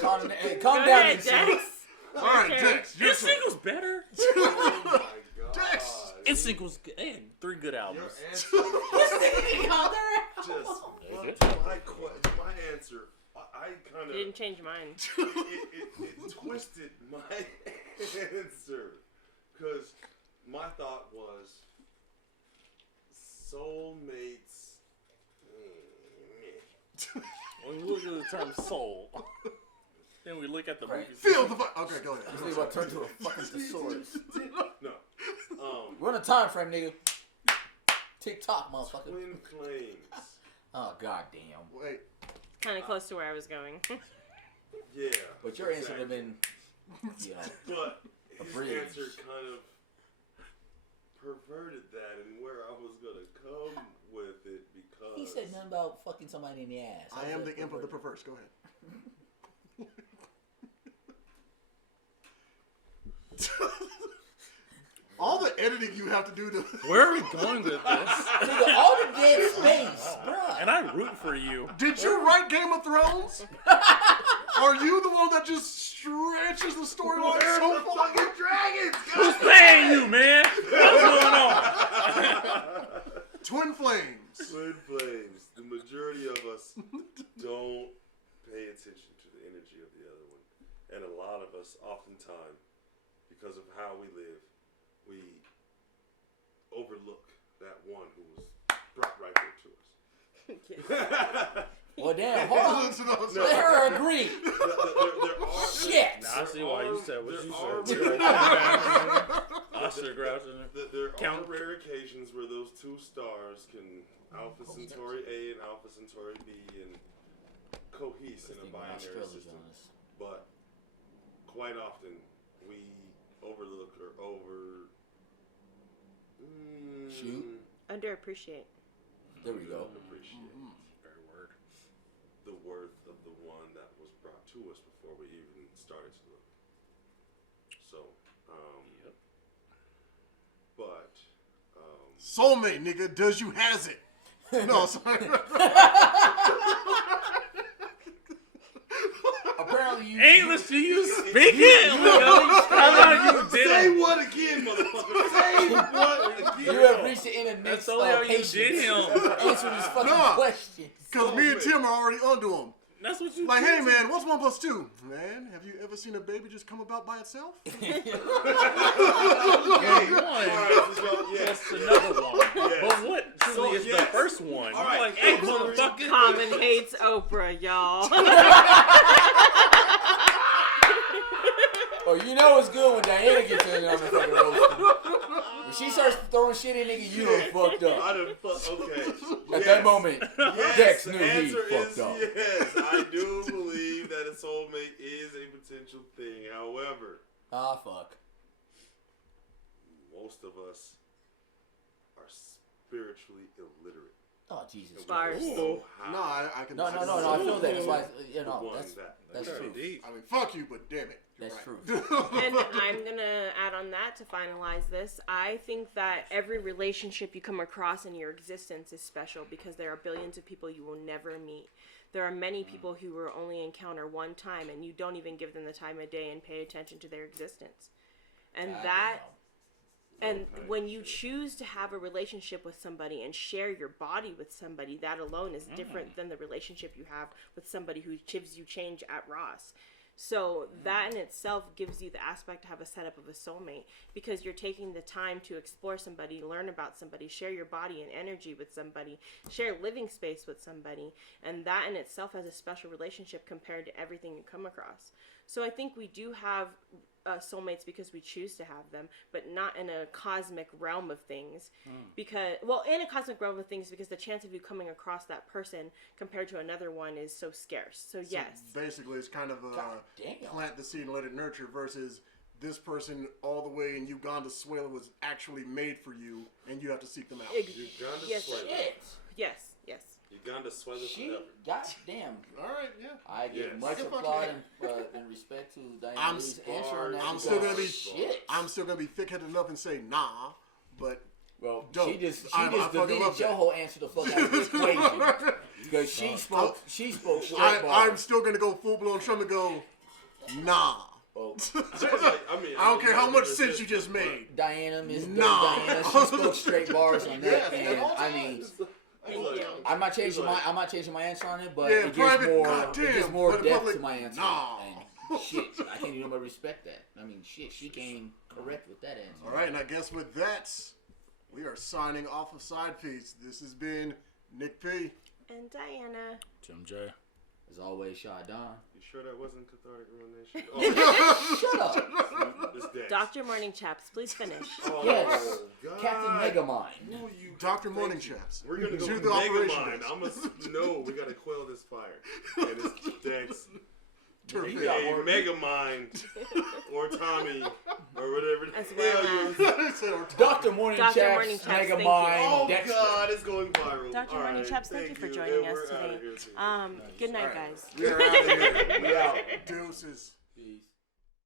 Calm Go down, ahead, Nick. Dex. All right, Okay. Dex. Your This turn. single's better. Oh my god. Dex. This single's good. They had 3 good Your albums. answer Good. my answer. I kind You of didn't change mine. it twisted my answer because my thought was soulmates. When we look at the term soul, then we look at the Right. movie. Feel the vibe. Okay, go This ahead. nigga about to turn to a fucking thesaurus. No. We're on a time frame, nigga. TikTok, motherfucker. Twin flames. Oh, goddamn. Wait. Kind of close to where I was going. Yeah. But your answer would have been, you know, But his bridge. answer kind of perverted that and where I was gonna come with it because he said nothing about fucking somebody in the ass. I am the imp of the perverse. Go ahead. All the editing you have to do to. Where are we going with this? Nigga, all the dead space, bruh. And I root for you. Did you write Game of Thrones? Are you the one that just stretches the storyline so far? fucking dragons. Who's paying you, man? What's going on? Twin flames. Twin flames. The majority of us don't pay attention to the energy of the other one, and a lot of us, oftentimes, because of how we live, we overlook that one who was brought right there to us. Well, damn, hold on. No. Let her agree. There are Shit. Now I see why you said what you said. There I should have grabbed it. are Count. rare occasions where those two stars can Alpha Centauri A and Alpha Centauri B and cohese in a binary system. But quite often we overlook or Shoot. Underappreciate. There we go. appreciate Very word. the worth of the one that was brought to us before we even started to look. So, Yep. but Soulmate, nigga, does you has it? No, sorry. Apparently you Ain't listen to you speaking. You say did. what again, motherfucker? Say what again? You have reached the end of That's Nick's only how you patience did him. for answering these fucking Nah. questions. Because me and Tim are already under him. That's what you Like, did. hey man, what's 1 + 2? Man, have you ever seen a baby just come about by itself? Hey, one. Let's go. Yes. That's another one. Yes. But what truly is the yes. first one? All You right. like, hey, motherfucker. Common hates Oprah, y'all. Oh, you know it's good when Diana gets in on the fucking roast. When she starts throwing shit in, nigga, you done fucked up. I done okay. At that moment, Yes, Dex the knew he answer fucked is up. yes. I do believe that a soulmate is a potential thing. However, Ah, fuck. most of us are spiritually illiterate. Oh, Jesus And we Bars. Christ. don't know how No, I can. No, I can I feel that. That's why, you to know, one that's that. that's Very true. deep. I mean, fuck you, but damn it. You're That's right. true. And I'm gonna add on that to finalize this. I think that every relationship you come across in your existence is special because there are billions of people you will never meet. There are many people who will only encounter one time, and you don't even give them the time of day and pay attention to their existence. And God that, damn. and when you choose to have a relationship with somebody and share your body with somebody, that alone is different than the relationship you have with somebody who gives you change at Ross. So that in itself gives you the aspect to have a setup of a soulmate because you're taking the time to explore somebody, learn about somebody, share your body and energy with somebody, share living space with somebody, and that in itself has a special relationship compared to everything you come across. So I think we do have soulmates because we choose to have them, but not in a cosmic realm of things. Because, well, in a cosmic realm of things, because the chance of you coming across that person compared to another one is so scarce. So yes. Basically, it's kind of God damn. plant the seed and let it nurture versus this person all the way in Uganda was actually made for you, and you have to seek them out. Uganda Yes. Swahili. Shit. Yes. Yes. Uganda Swahili She, forever. goddamn. All right, yeah. I give Yes. much Fuck applaud yeah. and respect to Diana I'm Lee's answer on that. I'm because still gonna be- shit. I'm still gonna be thick-headed enough and say nah, but Well, dope. she just I fucking deleted love your that. whole answer the fuck out of this equation because she spoke straight I'm bars. still gonna go full-blown Trump and go nah. Well, I don't care how much sense you just made. Diana, Miss Nah. Diana, she spoke straight bars on that, Yes, and all I mean, Thank you. I'm not changing my answer on it, but Yeah, it gives private, more goddamn, it gives more but depth public, to my answer. nah. And shit, I can't even respect that. I mean, shit, she came correct with that answer. All right, and I guess with that, we are signing off of SidePiece. This has been Nick P. And Diana. Tim J. As always, Shah Don. You sure that wasn't Cathartic Ruination? Oh, Shut up. it's Dex. Dr. Morning Chaps, please finish. Oh, Yes. God. Captain Megamind. Who you Dr. Morning think you- Chaps. We're gonna go Do with the operation Megamind. desk. No, we gotta quell this fire. And it's Dex, Turf You it. got a more- Megamind, or Tommy, or whatever the As hell well you. as Dr. Morning Dr. Chaps, Morning Chaps, thank you. Megamind, Oh Dexter. God, it's going viral. Dr. All Morning right, Chaps, thank you for And joining us we're outta today. here, too. Good night, All right. guys. We are out of here. We out. Deuces. Peace.